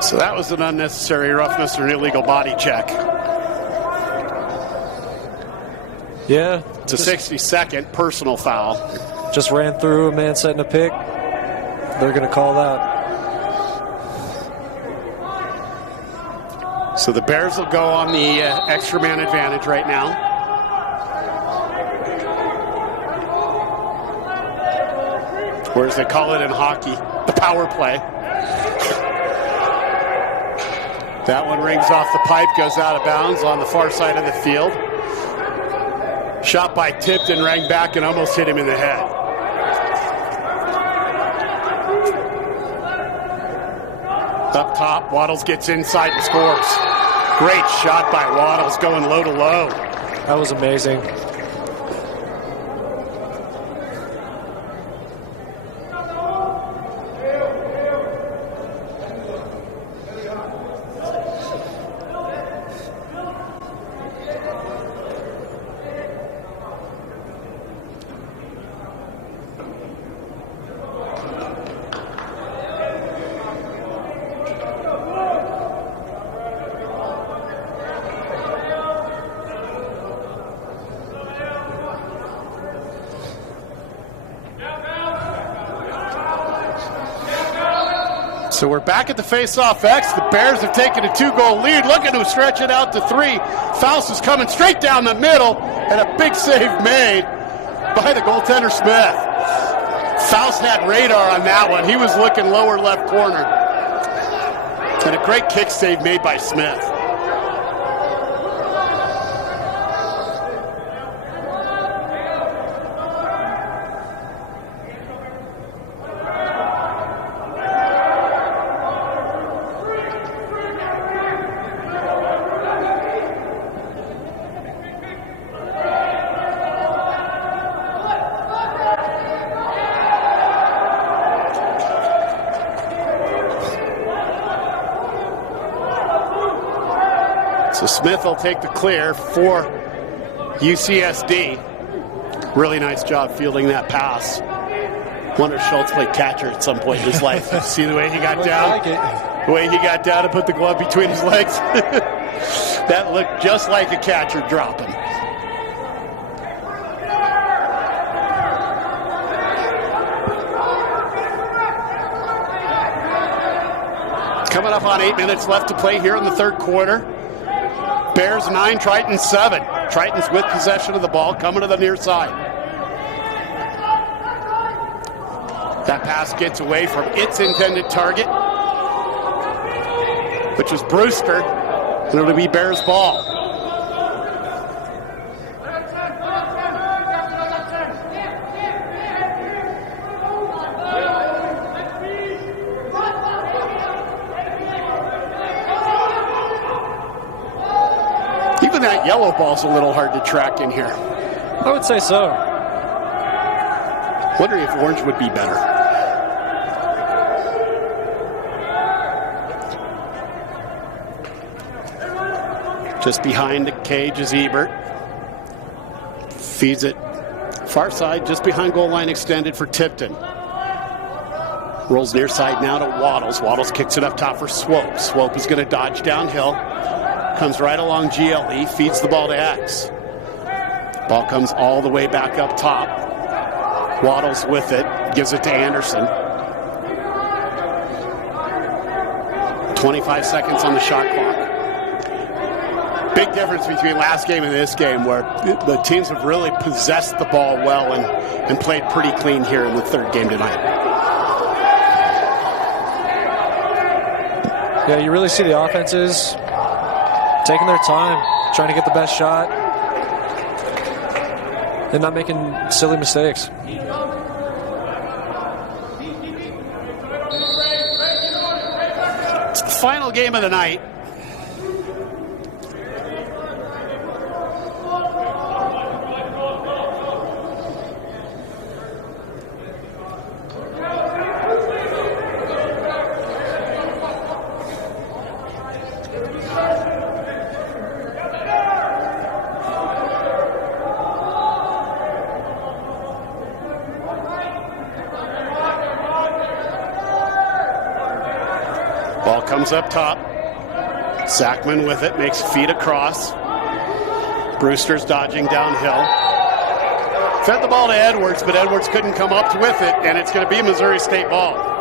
So that was an unnecessary roughness or an illegal body check. Yeah. It's a 60-second personal foul. Just ran through a man setting a pick. They're going to call that. So the Bears will go on the extra man advantage right now. Or as they call it in hockey, the power play. That one rings off the pipe, goes out of bounds on the far side of the field. Shot by Tipton, rang back and almost hit him in the head. Up top, Waddles gets inside and scores. Great shot by Waddles, going low to low. That was amazing. So we're back at the face-off X. The Bears have taken a 2-goal lead. Looking to stretch it out to 3. Faust is coming straight down the middle, and a big save made by the goaltender Smith. Faust had radar on that one. He was looking lower left corner. And a great kick save made by Smith. So Smith will take the clear for UCSD. Really nice job fielding that pass. Wonder if Schultz played catcher at some point in his life. See the way he got down? The way he got down and put the glove between his legs? That looked just like a catcher dropping. Coming up on 8 minutes left to play here in the third quarter. Bears 9, Triton 7. Triton's with possession of the ball, coming to the near side. That pass gets away from its intended target, which was Brewster, and it'll be Bears ball. Even that yellow ball's a little hard to track in here. I would say so. Wondering if orange would be better. Just behind the cage is Ebert. Feeds it far side, just behind goal line extended for Tipton. Rolls near side now to Waddles. Waddles kicks it up top for Swope. Swope is going to dodge downhill. Comes right along GLE, feeds the ball to X. Ball comes all the way back up top. Waddles with it, gives it to Anderson. 25 seconds on the shot clock. Big difference between last game and this game, where the teams have really possessed the ball well and played pretty clean here in the third game tonight. Yeah, you really see the offenses taking their time, trying to get the best shot, and not making silly mistakes. It's the final game of the night. Ball comes up top. Zachman with it, makes feet across. Brewster's dodging downhill. Fed the ball to Edwards, but Edwards couldn't come up with it, and it's going to be a Missouri State ball.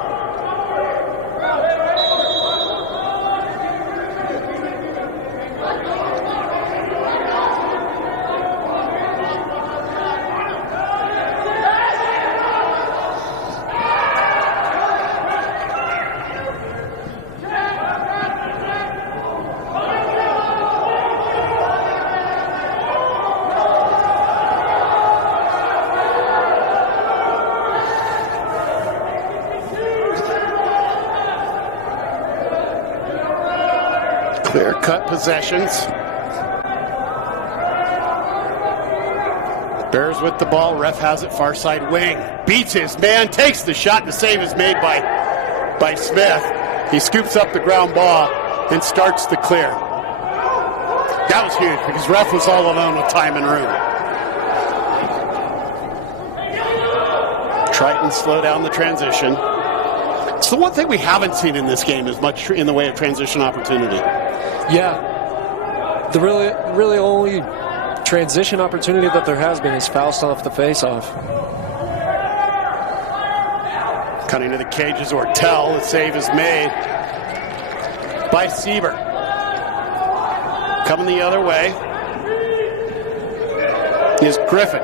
Clear-cut possessions. Bears with the ball. Ref has it far side wing. Beats his man. Takes the shot. And the save is made by Smith. He scoops up the ground ball and starts the clear. That was huge because Ref was all alone with time and room. Triton slow down the transition. It's the one thing we haven't seen in this game is much in the way of transition opportunity. Yeah. The really only transition opportunity that there has been is Faust off the face-off. Cutting to the cages, Ortel. The save is made by Siebert. Coming the other way is Griffin.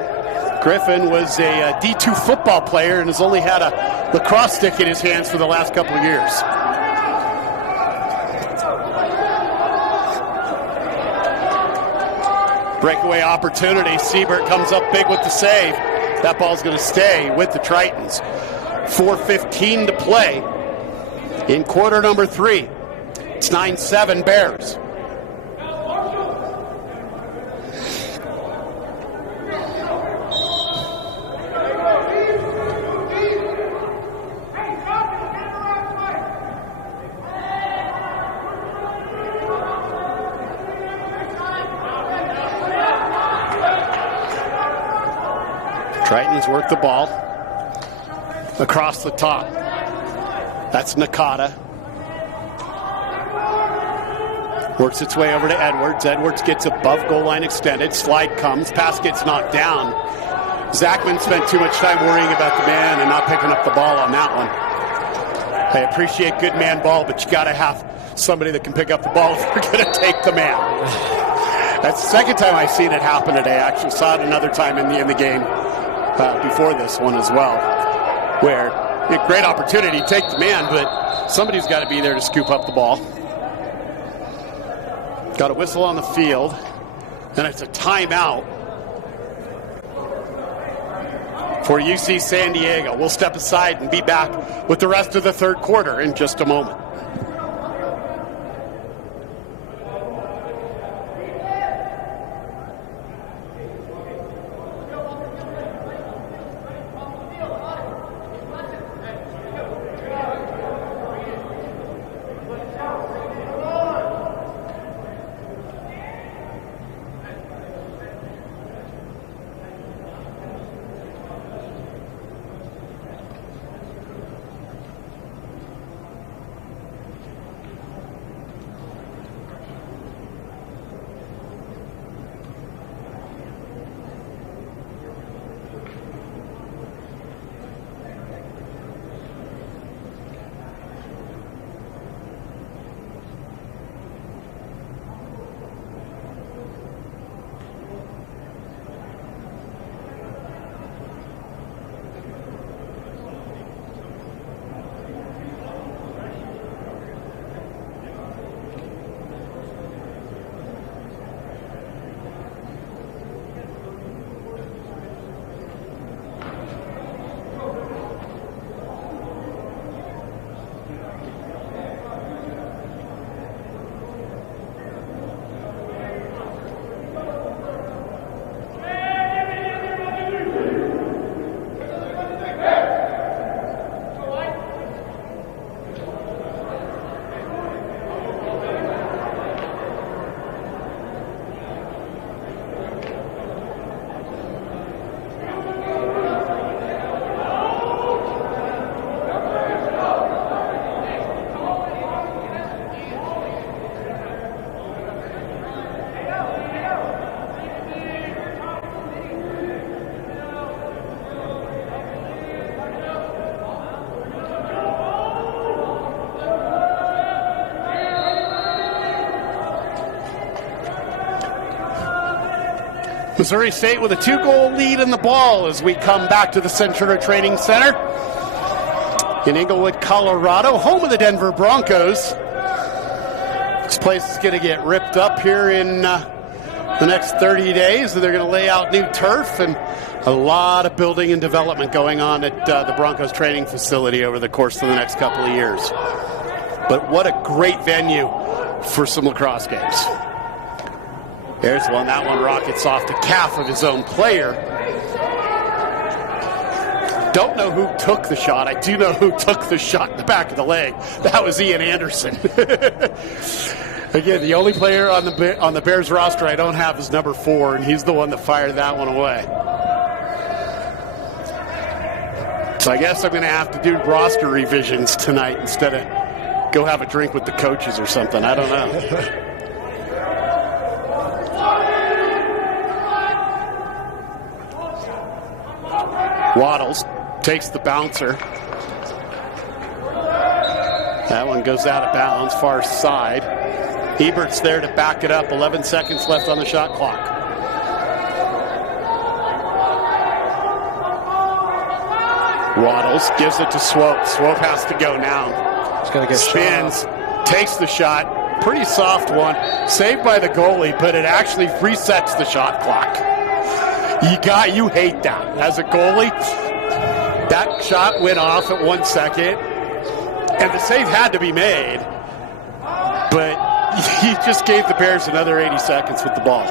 Griffin was a D2 football player and has only had a lacrosse stick in his hands for the last couple of years. Breakaway opportunity. Siebert comes up big with the save. That ball's going to stay with the Tritons. 4:15 to play in quarter number 3. It's 9-7 Bears. Tritons work the ball across the top. That's Nakata. Works its way over to Edwards. Edwards gets above goal line extended. Slide comes. Pass gets knocked down. Zachman spent too much time worrying about the man and not picking up the ball on that one. I appreciate good man ball, but you got to have somebody that can pick up the ball if you're going to take the man. That's the second time I've seen it happen today. I actually saw it another time in the game before this one as well, where a great opportunity to take the man, but somebody's got to be there to scoop up the ball. Got a whistle on the field, and it's a timeout for UC San Diego. We'll step aside and be back with the rest of the third quarter in just a moment. Missouri State with a 2-goal lead in the ball as we come back to the Centura Training Center in Englewood, Colorado, home of the Denver Broncos. This place is going to get ripped up here in the next 30 days. They're going to lay out new turf and a lot of building and development going on at the Broncos training facility over the course of the next couple of years. But what a great venue for some lacrosse games. There's one. That one rockets off the calf of his own player. Don't know who took the shot. I do know who took the shot in the back of the leg. That was Ian Anderson. Again, the only player on the Bears roster I don't have is number 4, and he's the one that fired that one away. So I guess I'm going to have to do roster revisions tonight instead of go have a drink with the coaches or something. I don't know. Waddles takes the bouncer. That one goes out of bounds, far side. Ebert's there to back it up. 11 seconds left on the shot clock. Waddles gives it to Swope. Swope has to go now. He's going to get spins, takes the shot. Pretty soft one. Saved by the goalie, but it actually resets the shot clock. You hate that. As a goalie, that shot went off at 1 second, and the save had to be made, but he just gave the Bears another 80 seconds with the ball.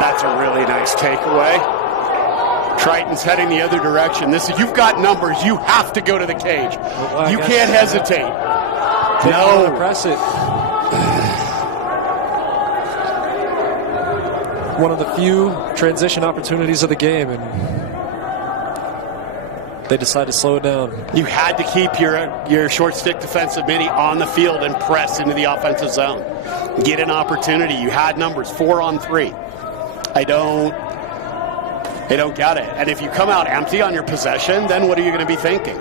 That's a really nice takeaway. Triton's heading the other direction. You've got numbers. You have to go to the cage. Well, you can't hesitate. No. Press it. One of the few transition opportunities of the game, and they decided to slow it down. You had to keep your short stick defensive mini on the field and press into the offensive zone. Get an opportunity. You had numbers, 4-on-3. I don't get it. And if you come out empty on your possession, then what are you going to be thinking?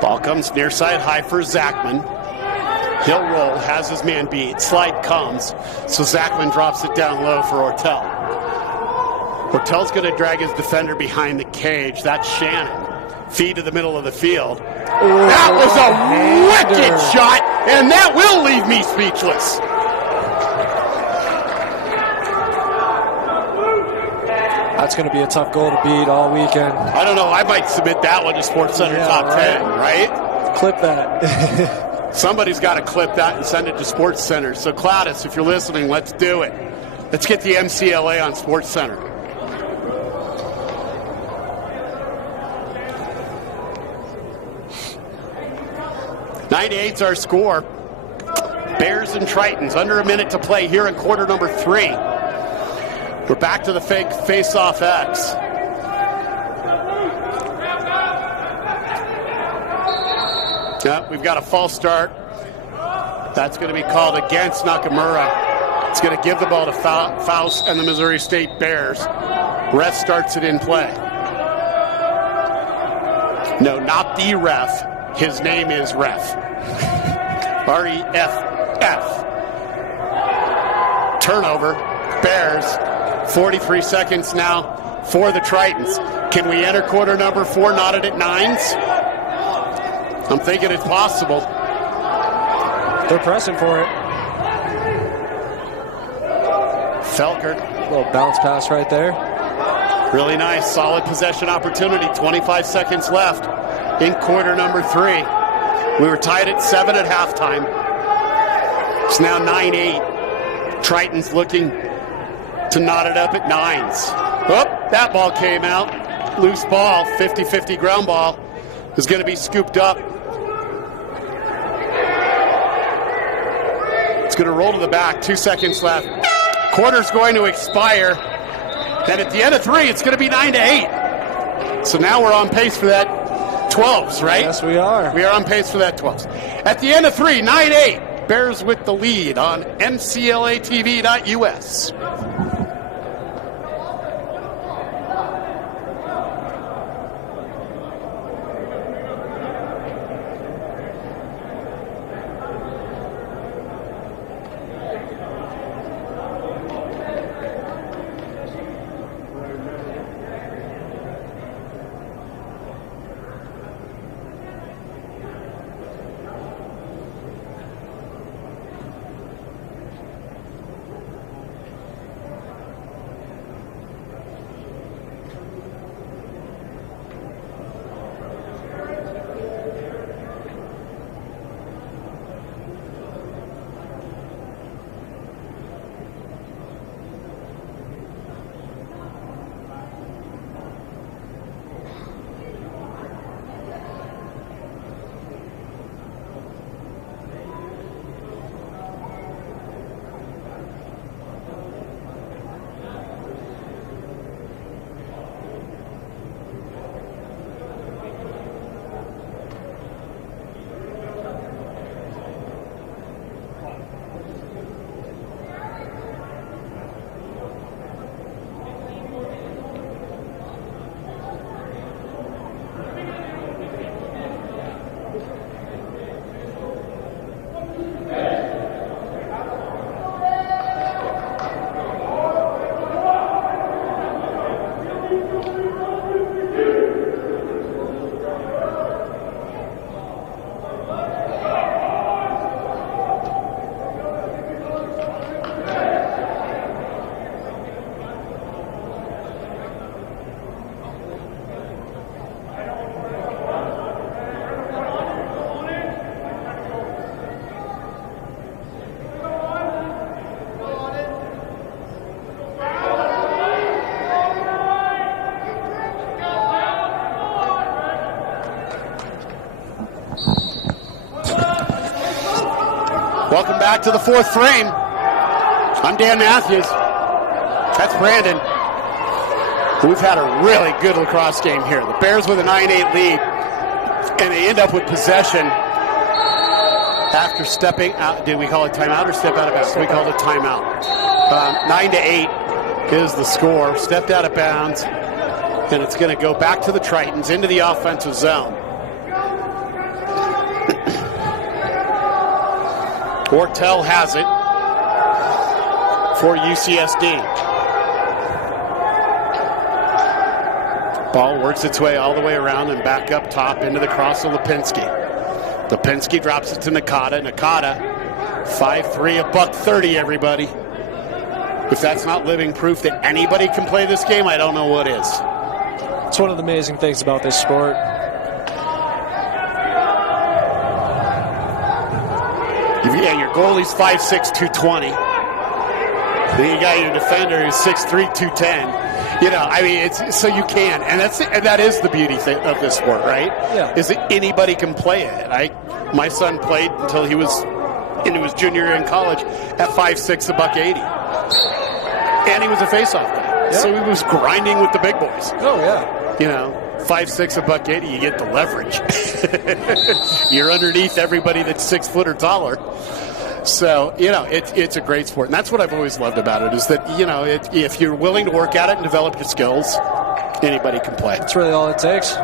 Ball comes near side high for Zachman. He'll roll, has his man beat. Slide comes, so Zachman drops it down low for Ortel. Ortel's going to drag his defender behind the cage. That's Shannon. Feed to the middle of the field. That was a wicked shot, and that will leave me speechless. That's going to be a tough goal to beat all weekend. I don't know. I might submit that one to SportsCenter top 10, right? Clip that. Somebody's got to clip that and send it to SportsCenter. So, Gladys, if you're listening, let's do it. Let's get the MCLA on SportsCenter. .98's our score. Bears and Tritons, under a minute to play here in quarter number 3. We're back to the fake face-off X. Yep, we've got a false start. That's going to be called against Nakamura. It's going to give the ball to Faust and the Missouri State Bears. Ref starts it in play. No, not the ref. His name is Ref. R-E-F-F. Turnover. Bears. 43 seconds now for the Tritons. Can we enter quarter number 4 knotted at 9s? I'm thinking it's possible. They're pressing for it. Felker. A little bounce pass right there. Really nice. Solid possession opportunity. 25 seconds left in quarter number 3. We were tied at 7 at halftime. It's now 9-8. Tritons looking to knot it up at 9s. Oh, that ball came out. Loose ball, 50-50 ground ball, is going to be scooped up. It's going to roll to the back. 2 seconds left. Quarter's going to expire. And at the end of 3, it's going to be 9-8. So now we're on pace for that 12s, right? Yes, we are. We are on pace for that 12s. At the end of 3, 9-8. Bears with the lead on mclaTV.us. Welcome back to the fourth frame. I'm Dan Matthews. That's Brandon. We've had a really good lacrosse game here. The Bears with a 9-8 lead, and they end up with possession after stepping out. Did we call it timeout or step out of bounds? We called it timeout. 9-8 is the score. Stepped out of bounds, and it's going to go back to the Tritons into the offensive zone. Ortel has it for UCSD. Ball works its way all the way around and back up top into the cross of Lipinski. Lipinski drops it to Nakata. Nakata, 5'3", $130, everybody. If that's not living proof that anybody can play this game, I don't know what is. It's one of the amazing things about this sport. Yeah, your goalie's 5'6", 220. Then you got your defender who's 6'3", 210. You know, I mean, it's so you can, and that is the beauty of this sport, right? Yeah. Is that anybody can play it. My son played until he was into his junior year in college at 5'6", $180, and he was a face-off guy. Yep. So he was grinding with the big boys. Oh yeah. You know, 5'6", $180, you get the leverage. You're underneath everybody that's 6 foot or taller. So, you know, it's a great sport. And that's what I've always loved about it, is that, you know, if you're willing to work at it and develop your skills, anybody can play. That's really all it takes.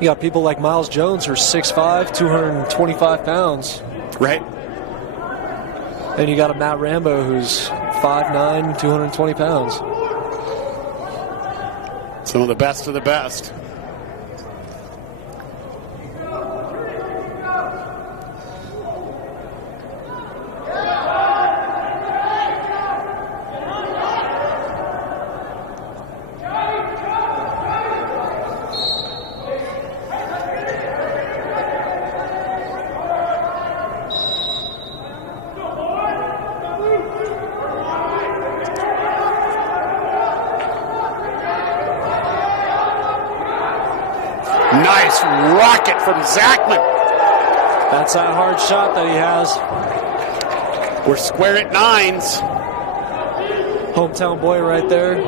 You got people like Miles Jones, who's 6'5", 225 pounds. Right. And you got a Matt Rambo, who's 5'9", 220 pounds. Some of the best of the best. Nice rocket from Zachman. That's that hard shot that he has. We're square at nines. Hometown boy right there.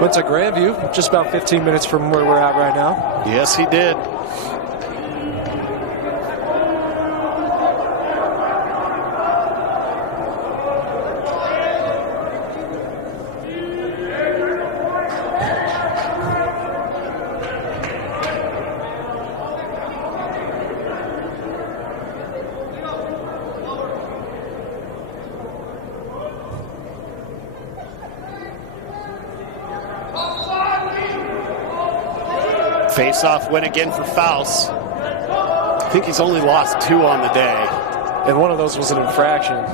Went to Grandview, just about 15 minutes from where we're at right now. Yes, he did. Face-off win again for Faust. I think he's only lost 2 on the day. And one of those was an infraction.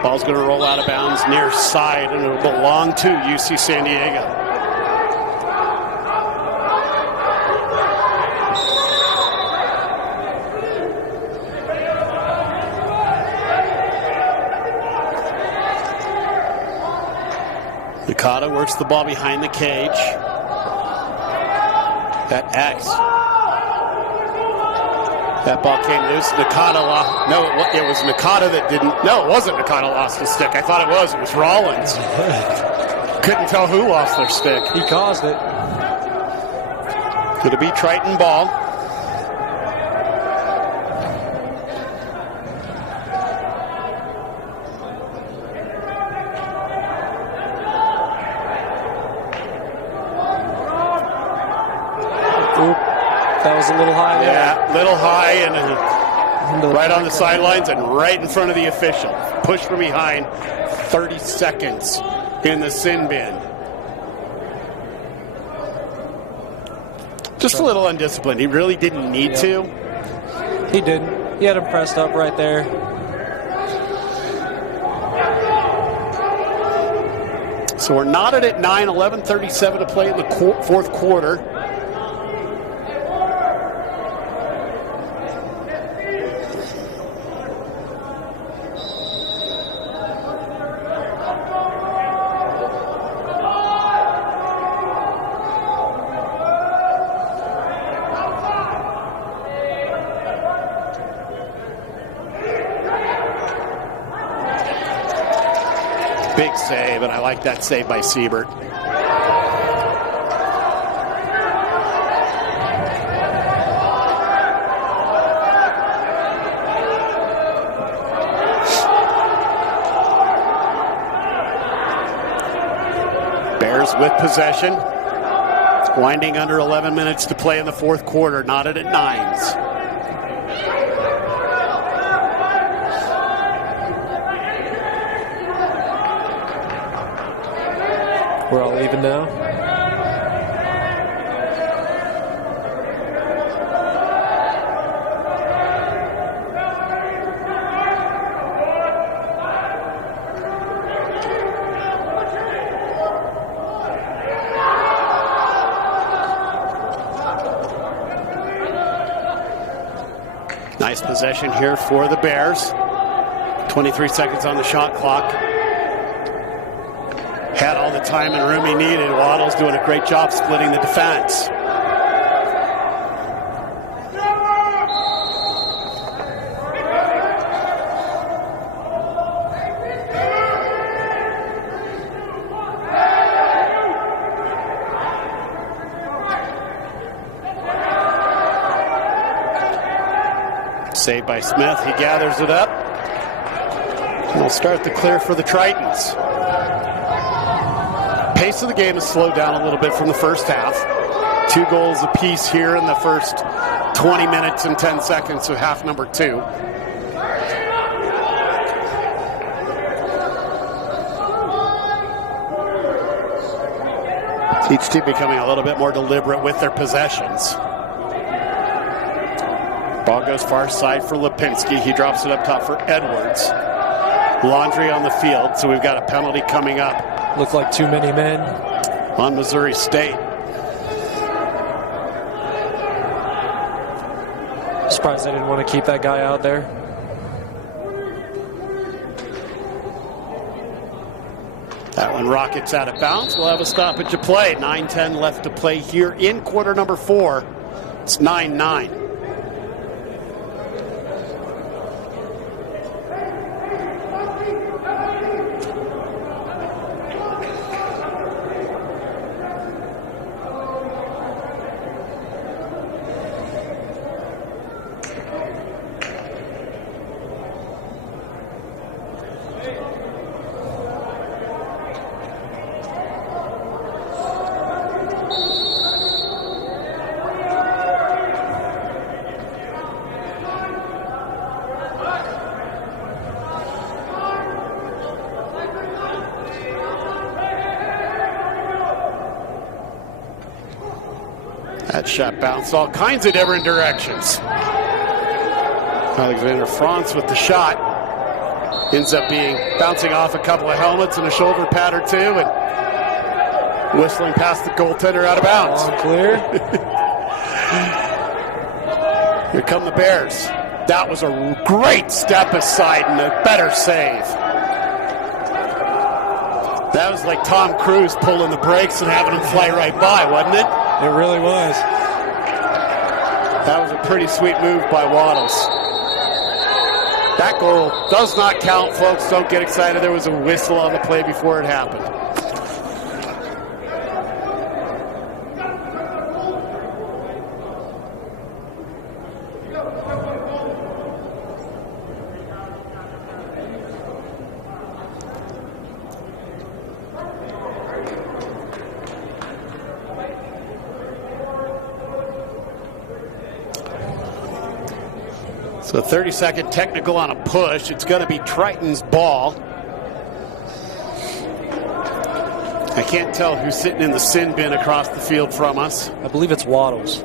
Ball's going to roll out of bounds near side, and it'll belong to UC San Diego. Nakata works the ball behind the cage. That X. That ball came loose. Nakata lost. No, it was Nakata that didn't. No, it wasn't Nakata lost his stick. I thought it was. It was Rollins. Couldn't tell who lost their stick. He caused it. Could it be Triton ball? That was a little high there. Yeah, little high and right on the sidelines and right in front of the official. Push from behind, 30 seconds in the sin bin. Just a little undisciplined. He really didn't need to. He didn't. He had him pressed up right there. So we're knotted at 9, 11:37 to play in the fourth quarter. Big save, and I like that save by Siebert. Bears with possession. Winding under 11 minutes to play in the fourth quarter, knotted at 9s. We're all even now. Nice possession here for the Bears. 23 seconds on the shot clock. Had all the time and room he needed. Waddle's doing a great job splitting the defense. Saved by Smith. He gathers it up. And we'll start the clear for the Tritons. Pace of the game has slowed down a little bit from the first half. 2 goals apiece here in the first 20 minutes and 10 seconds of half number 2. Each team becoming a little bit more deliberate with their possessions. Ball goes far side for Lipinski. He drops it up top for Edwards. Laundry on the field, so we've got a penalty coming up. Look like too many men on Missouri State. Surprised they didn't want to keep that guy out there. That one rockets out of bounds. We'll have a stoppage of play. 9:10 left to play here in quarter number 4. It's 9-9. That shot bounced all kinds of different directions. Alexander Franz with the shot. Ends up bouncing off a couple of helmets and a shoulder pad or two and whistling past the goaltender out of bounds. All clear. Here come the Bears. That was a great step aside and a better save. That was like Tom Cruise pulling the brakes and having him fly right by, wasn't it? It really was. That was a pretty sweet move by Waddles. That goal does not count, folks. Don't get excited. There was a whistle on the play before it happened. So 30-second technical on a push. It's going to be Triton's ball. I can't tell who's sitting in the sin bin across the field from us. I believe it's Waddles.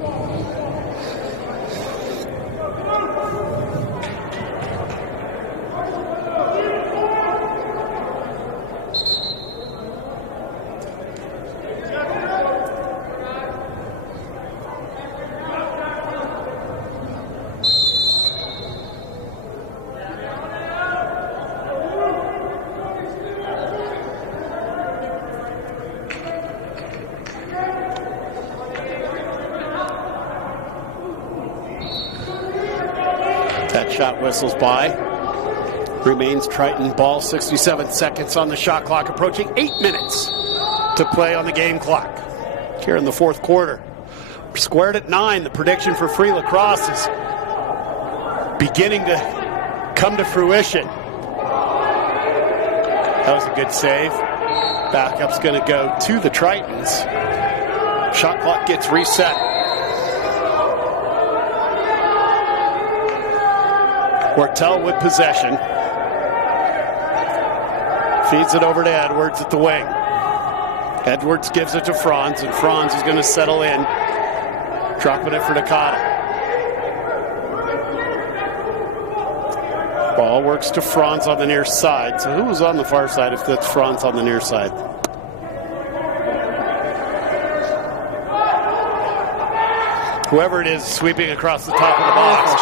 that shot whistles by. Remains Triton ball, 67 seconds on the shot clock, approaching 8 minutes to play on the game clock here in the fourth quarter. We're squared at 9. The prediction for free lacrosse is beginning to come to fruition. That was a good save. Backup's going to go to the Tritons. Shot clock gets reset. Wortel with possession. Feeds it over to Edwards at the wing. Edwards gives it to Franz, and Franz is going to settle in. Dropping it for Nakata. Ball works to Franz on the near side. So who was on the far side if that's Franz on the near side? Whoever it is sweeping across the top of the box.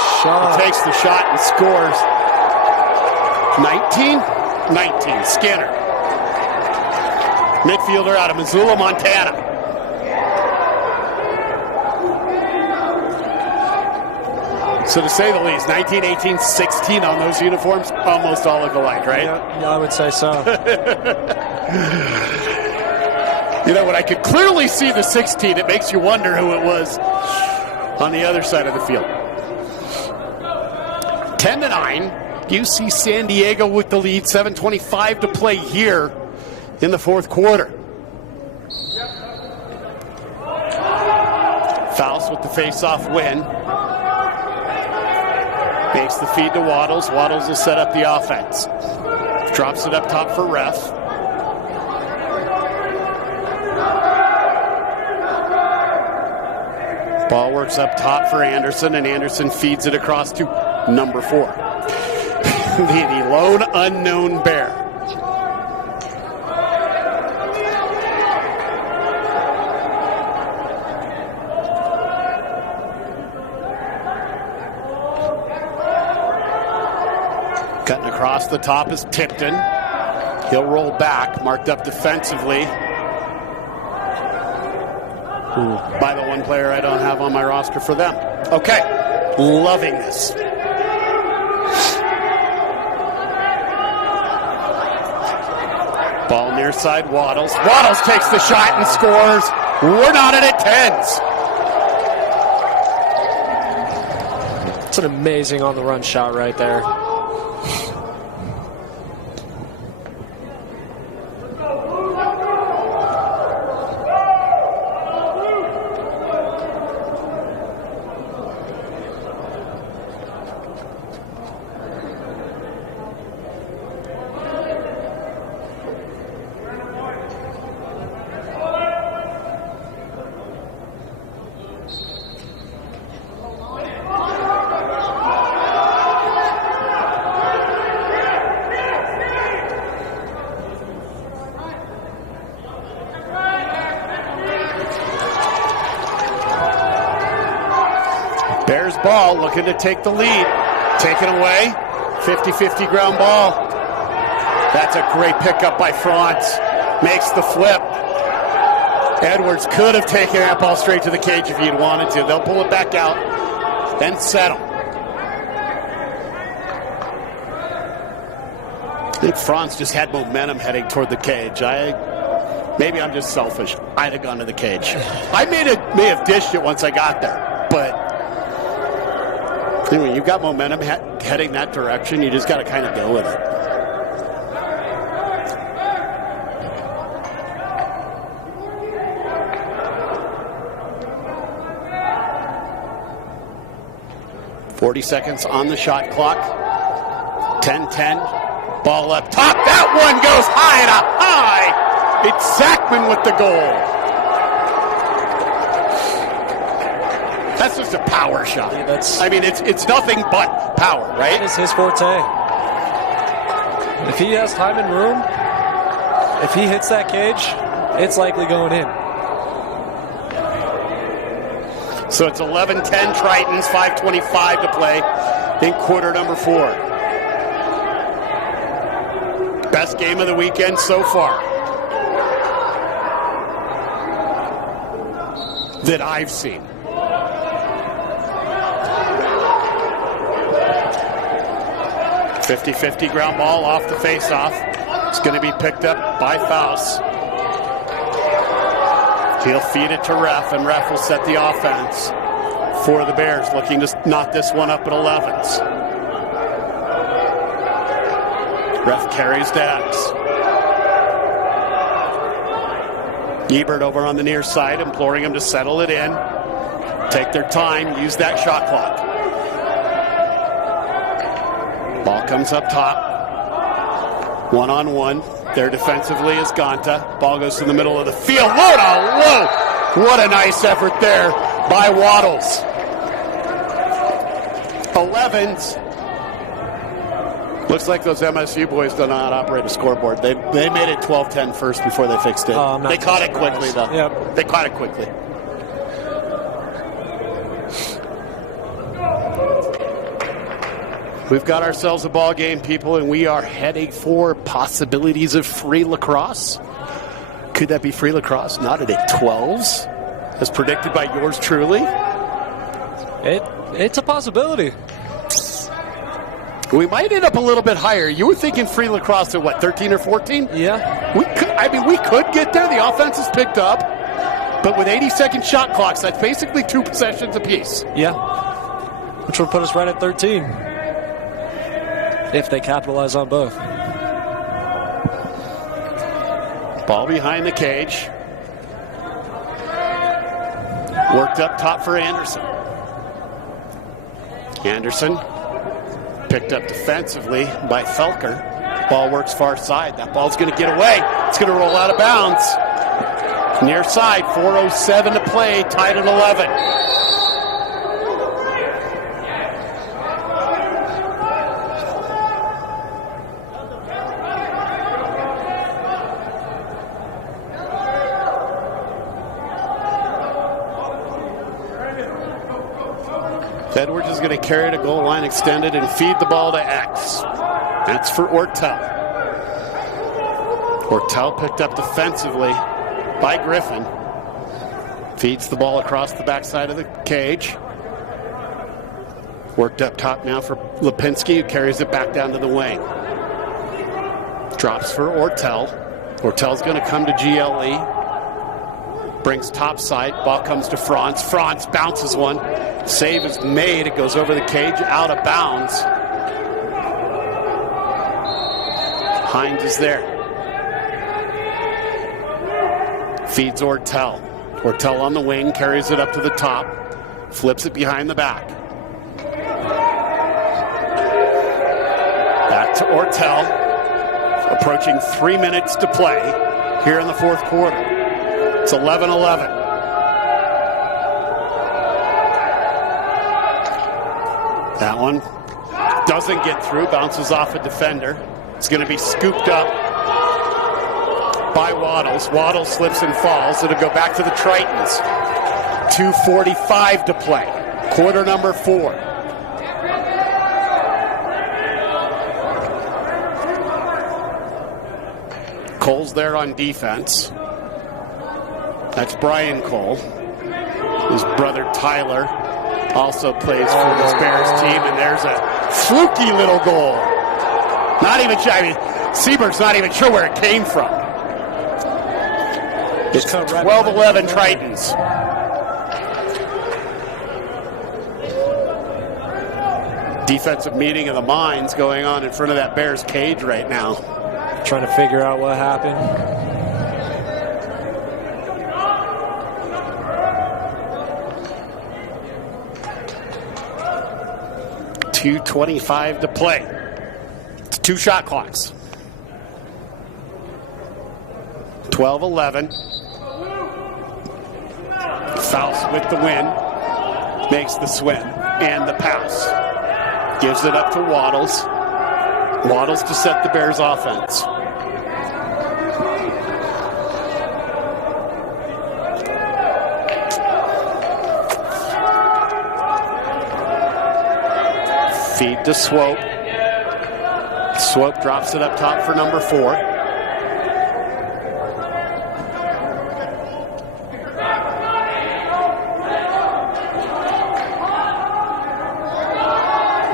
Takes the shot and scores. 19, Skinner. Midfielder out of Missoula, Montana. So to say the least, 19, 18, 16 on those uniforms, almost all look alike, right? Yeah, I would say so. You know, when I could clearly see the 16, it makes you wonder who it was on the other side of the field. 10-9. UC San Diego with the lead, 7:25 to play here in the fourth quarter. Faust with the face-off win. Makes the feed to Waddles. Waddles will set up the offense. Drops it up top for Ref. Ball works up top for Anderson, and Anderson feeds it across to number 4. The lone unknown bear. Cutting across the top is Tipton. He'll roll back, marked up defensively. By the one player I don't have on my roster for them. Okay, loving this. Ball near side, Waddles. Waddles takes the shot and scores. We're not at it 10s. It's an amazing on-the-run shot right there. Bears ball, looking to take the lead. Taken away. 50-50 ground ball. That's a great pickup by Franz. Makes the flip. Edwards could have taken that ball straight to the cage if he had wanted to. They'll pull it back out, then settle. I think Franz just had momentum heading toward the cage. Maybe I'm just selfish. I'd have gone to the cage. I may have dished it once I got there, but anyway, you've got momentum heading that direction. You just got to kind of go with it. .40 seconds on the shot clock. 10-10. Ball up top. That one goes high and a high. It's Zachman with the goal. That's just a power shot. Yeah, it's nothing but power, right? That is his forte. If he has time and room, if he hits that cage, it's likely going in. So it's 11-10 Tritons, 5:25 to play in quarter number 4. Best game of the weekend so far that I've seen. 50-50 ground ball off the faceoff. It's going to be picked up by Faust. He'll feed it to Ref, and Ref will set the offense for the Bears, looking to knot this one up at 11s. Ref carries to X. Ebert over on the near side, imploring him to settle it in. Take their time, use that shot clock. Ball comes up top. One-on-one. There defensively is Ganta. Ball goes to the middle of the field. What a nice effort there by Waddles. 11s. Looks like those MSU boys don't know how to operate a scoreboard. They made it 12-10 first before they fixed it. They caught it quickly, though. Yep. They caught it quickly. We've got ourselves a ball game, people, and we are heading for possibilities of free lacrosse. Could that be free lacrosse? Not at 12s, as predicted by yours truly. It's a possibility. We might end up a little bit higher. You were thinking free lacrosse at what, 13 or 14? Yeah. We could get there. The offense is picked up. But with 80-second shot clocks, that's basically 2 possessions apiece. Yeah. Which will put us right at 13. If they capitalize on both. Ball behind the cage. Worked up top for Anderson. Anderson picked up defensively by Felker. Ball works far side. That ball's going to get away. It's going to roll out of bounds. Near side, 4:07 to play, tied at 11. Edwards is going to carry it to goal line extended and feed the ball to X. That's for Ortel. Ortel picked up defensively by Griffin. Feeds the ball across the backside of the cage. Worked up top now for Lipinski, who carries it back down to the wing. Drops for Ortel. Ortel's going to come to GLE. Brings top side. Ball comes to Franz. Franz bounces one. Save is made. It goes over the cage, out of bounds. Hines is there. Feeds Ortel. Ortel on the wing, carries it up to the top. Flips it behind the back. Back to Ortel. Approaching 3 minutes to play here in the fourth quarter. It's 11-11. That one doesn't get through, bounces off a defender. It's going to be scooped up by Waddles. Waddles slips and falls. It'll go back to the Tritons. 2:45 to play. Quarter number 4. Cole's there on defense. That's Brian Cole. His brother Tyler also plays for this Bears team, and there's a fluky little goal. Not even sure. I mean, Seaberg's not even sure where it came from. It's 12-11 Tritons. Defensive meeting of the minds going on in front of that Bears cage right now. Trying to figure out what happened. .225 to play. It's 2 shot clocks. 12-11. Faust with the win. Makes the swim and the pass. Gives it up to Waddles. Waddles to set the Bears offense. Feed to Swope. Swope drops it up top for number 4.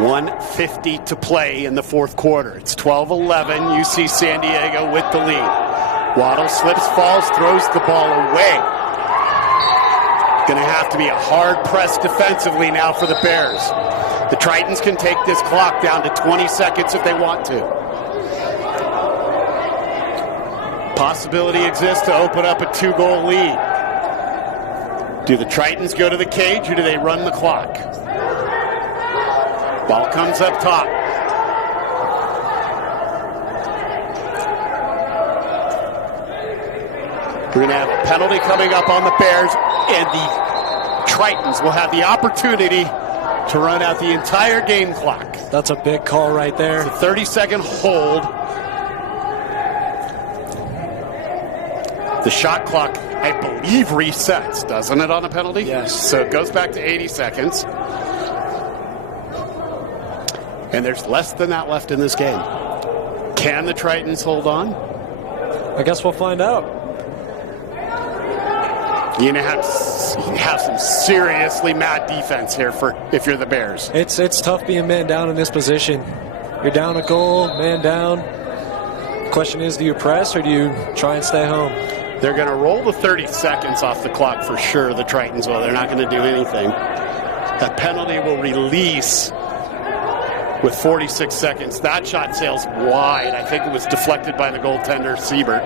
1:50 to play in the fourth quarter. It's 12-11, UC San Diego with the lead. Waddle slips, falls, throws the ball away. Going to have to be a hard press defensively now for the Bears. The Tritons can take this clock down to 20 seconds if they want to. Possibility exists to open up a 2-goal lead. Do the Tritons go to the cage or do they run the clock? Ball comes up top. We're going to have a penalty coming up on the Bears, and the Tritons will have the opportunity to run out the entire game clock. That's a big call right there. It's a 30-second hold. The shot clock, I believe, resets, doesn't it, on a penalty? Yes. So it goes back to 80 seconds. And there's less than that left in this game. Can the Tritons hold on? I guess we'll find out. You're going to have some seriously mad defense here if you're the Bears. It's tough being man down in this position. You're down a goal, man down. The question is, do you press or do you try and stay home? They're going to roll the 30 seconds off the clock for sure, the Tritons will. They're not going to do anything. That penalty will release with 46 seconds. That shot sails wide. I think it was deflected by the goaltender, Siebert.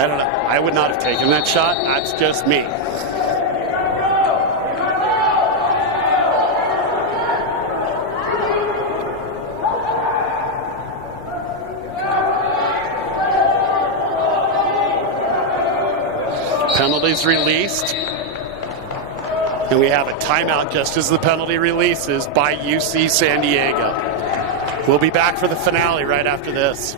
I don't know. I would not have taken that shot. That's just me. Penalties released. And we have a timeout just as the penalty releases by UC San Diego. We'll be back for the finale right after this.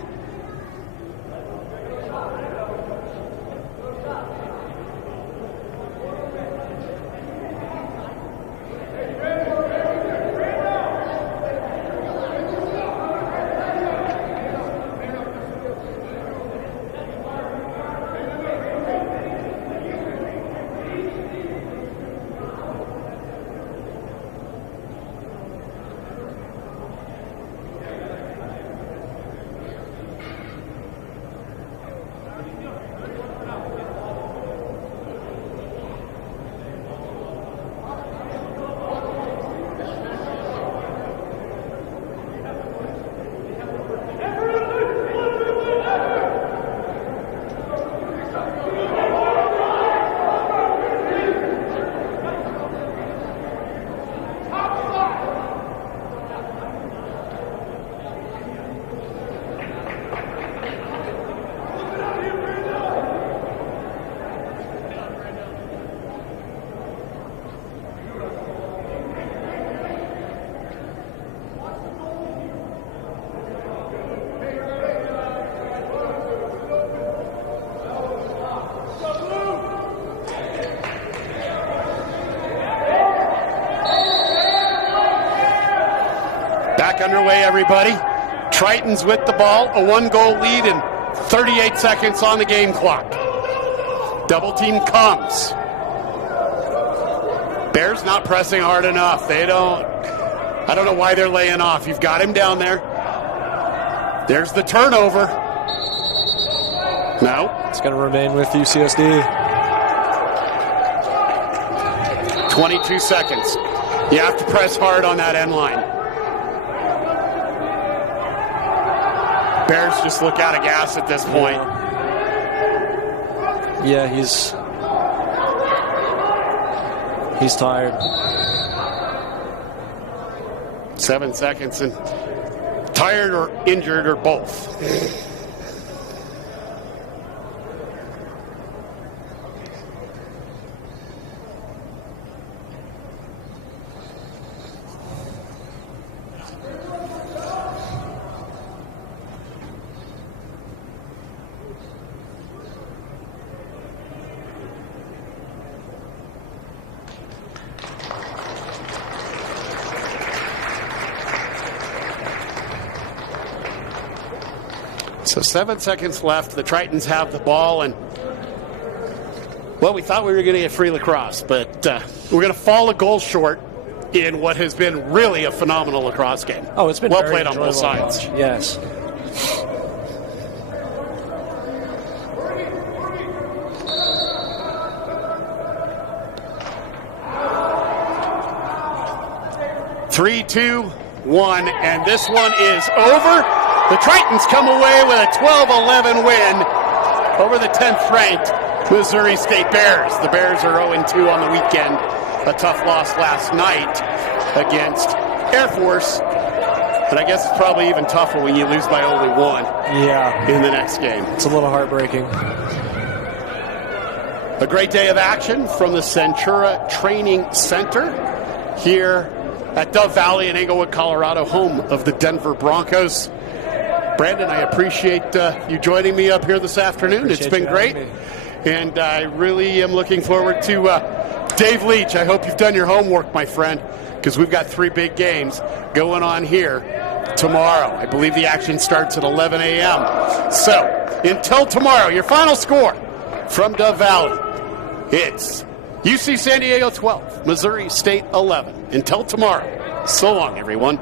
Underway, everybody. Tritons with the ball, a 1-goal lead and 38 seconds on the game clock. Double team comes. Bears not pressing hard enough. I don't know why they're laying off. You've got him down there. There's the turnover. No. It's going to remain with UCSD. 22 seconds. You have to press hard on that end line. Bears just look out of gas at this point. Yeah, he's tired. 7 seconds and tired or injured or both. So 7 seconds left. The Tritons have the ball, and well, we thought we were going to get free lacrosse, but we're going to fall a goal short in what has been really a phenomenal lacrosse game. Oh, it's been well very played on both enjoyable sides. to watch. Yes. Three, 2, 1, and this one is over. The Tritons come away with a 12-11 win over the 10th-ranked Missouri State Bears. The Bears are 0-2 on the weekend. A tough loss last night against Air Force. But I guess it's probably even tougher when you lose by only 1 in the next game. It's a little heartbreaking. A great day of action from the Centura Training Center here at Dove Valley in Englewood, Colorado, home of the Denver Broncos. Brandon, I appreciate you joining me up here this afternoon. It's been great. And I really am looking forward to Dave Leach. I hope you've done your homework, my friend, because we've got 3 big games going on here tomorrow. I believe the action starts at 11 a.m. So, until tomorrow, your final score from Dove Valley. It's UC San Diego 12, Missouri State 11. Until tomorrow, so long, everyone.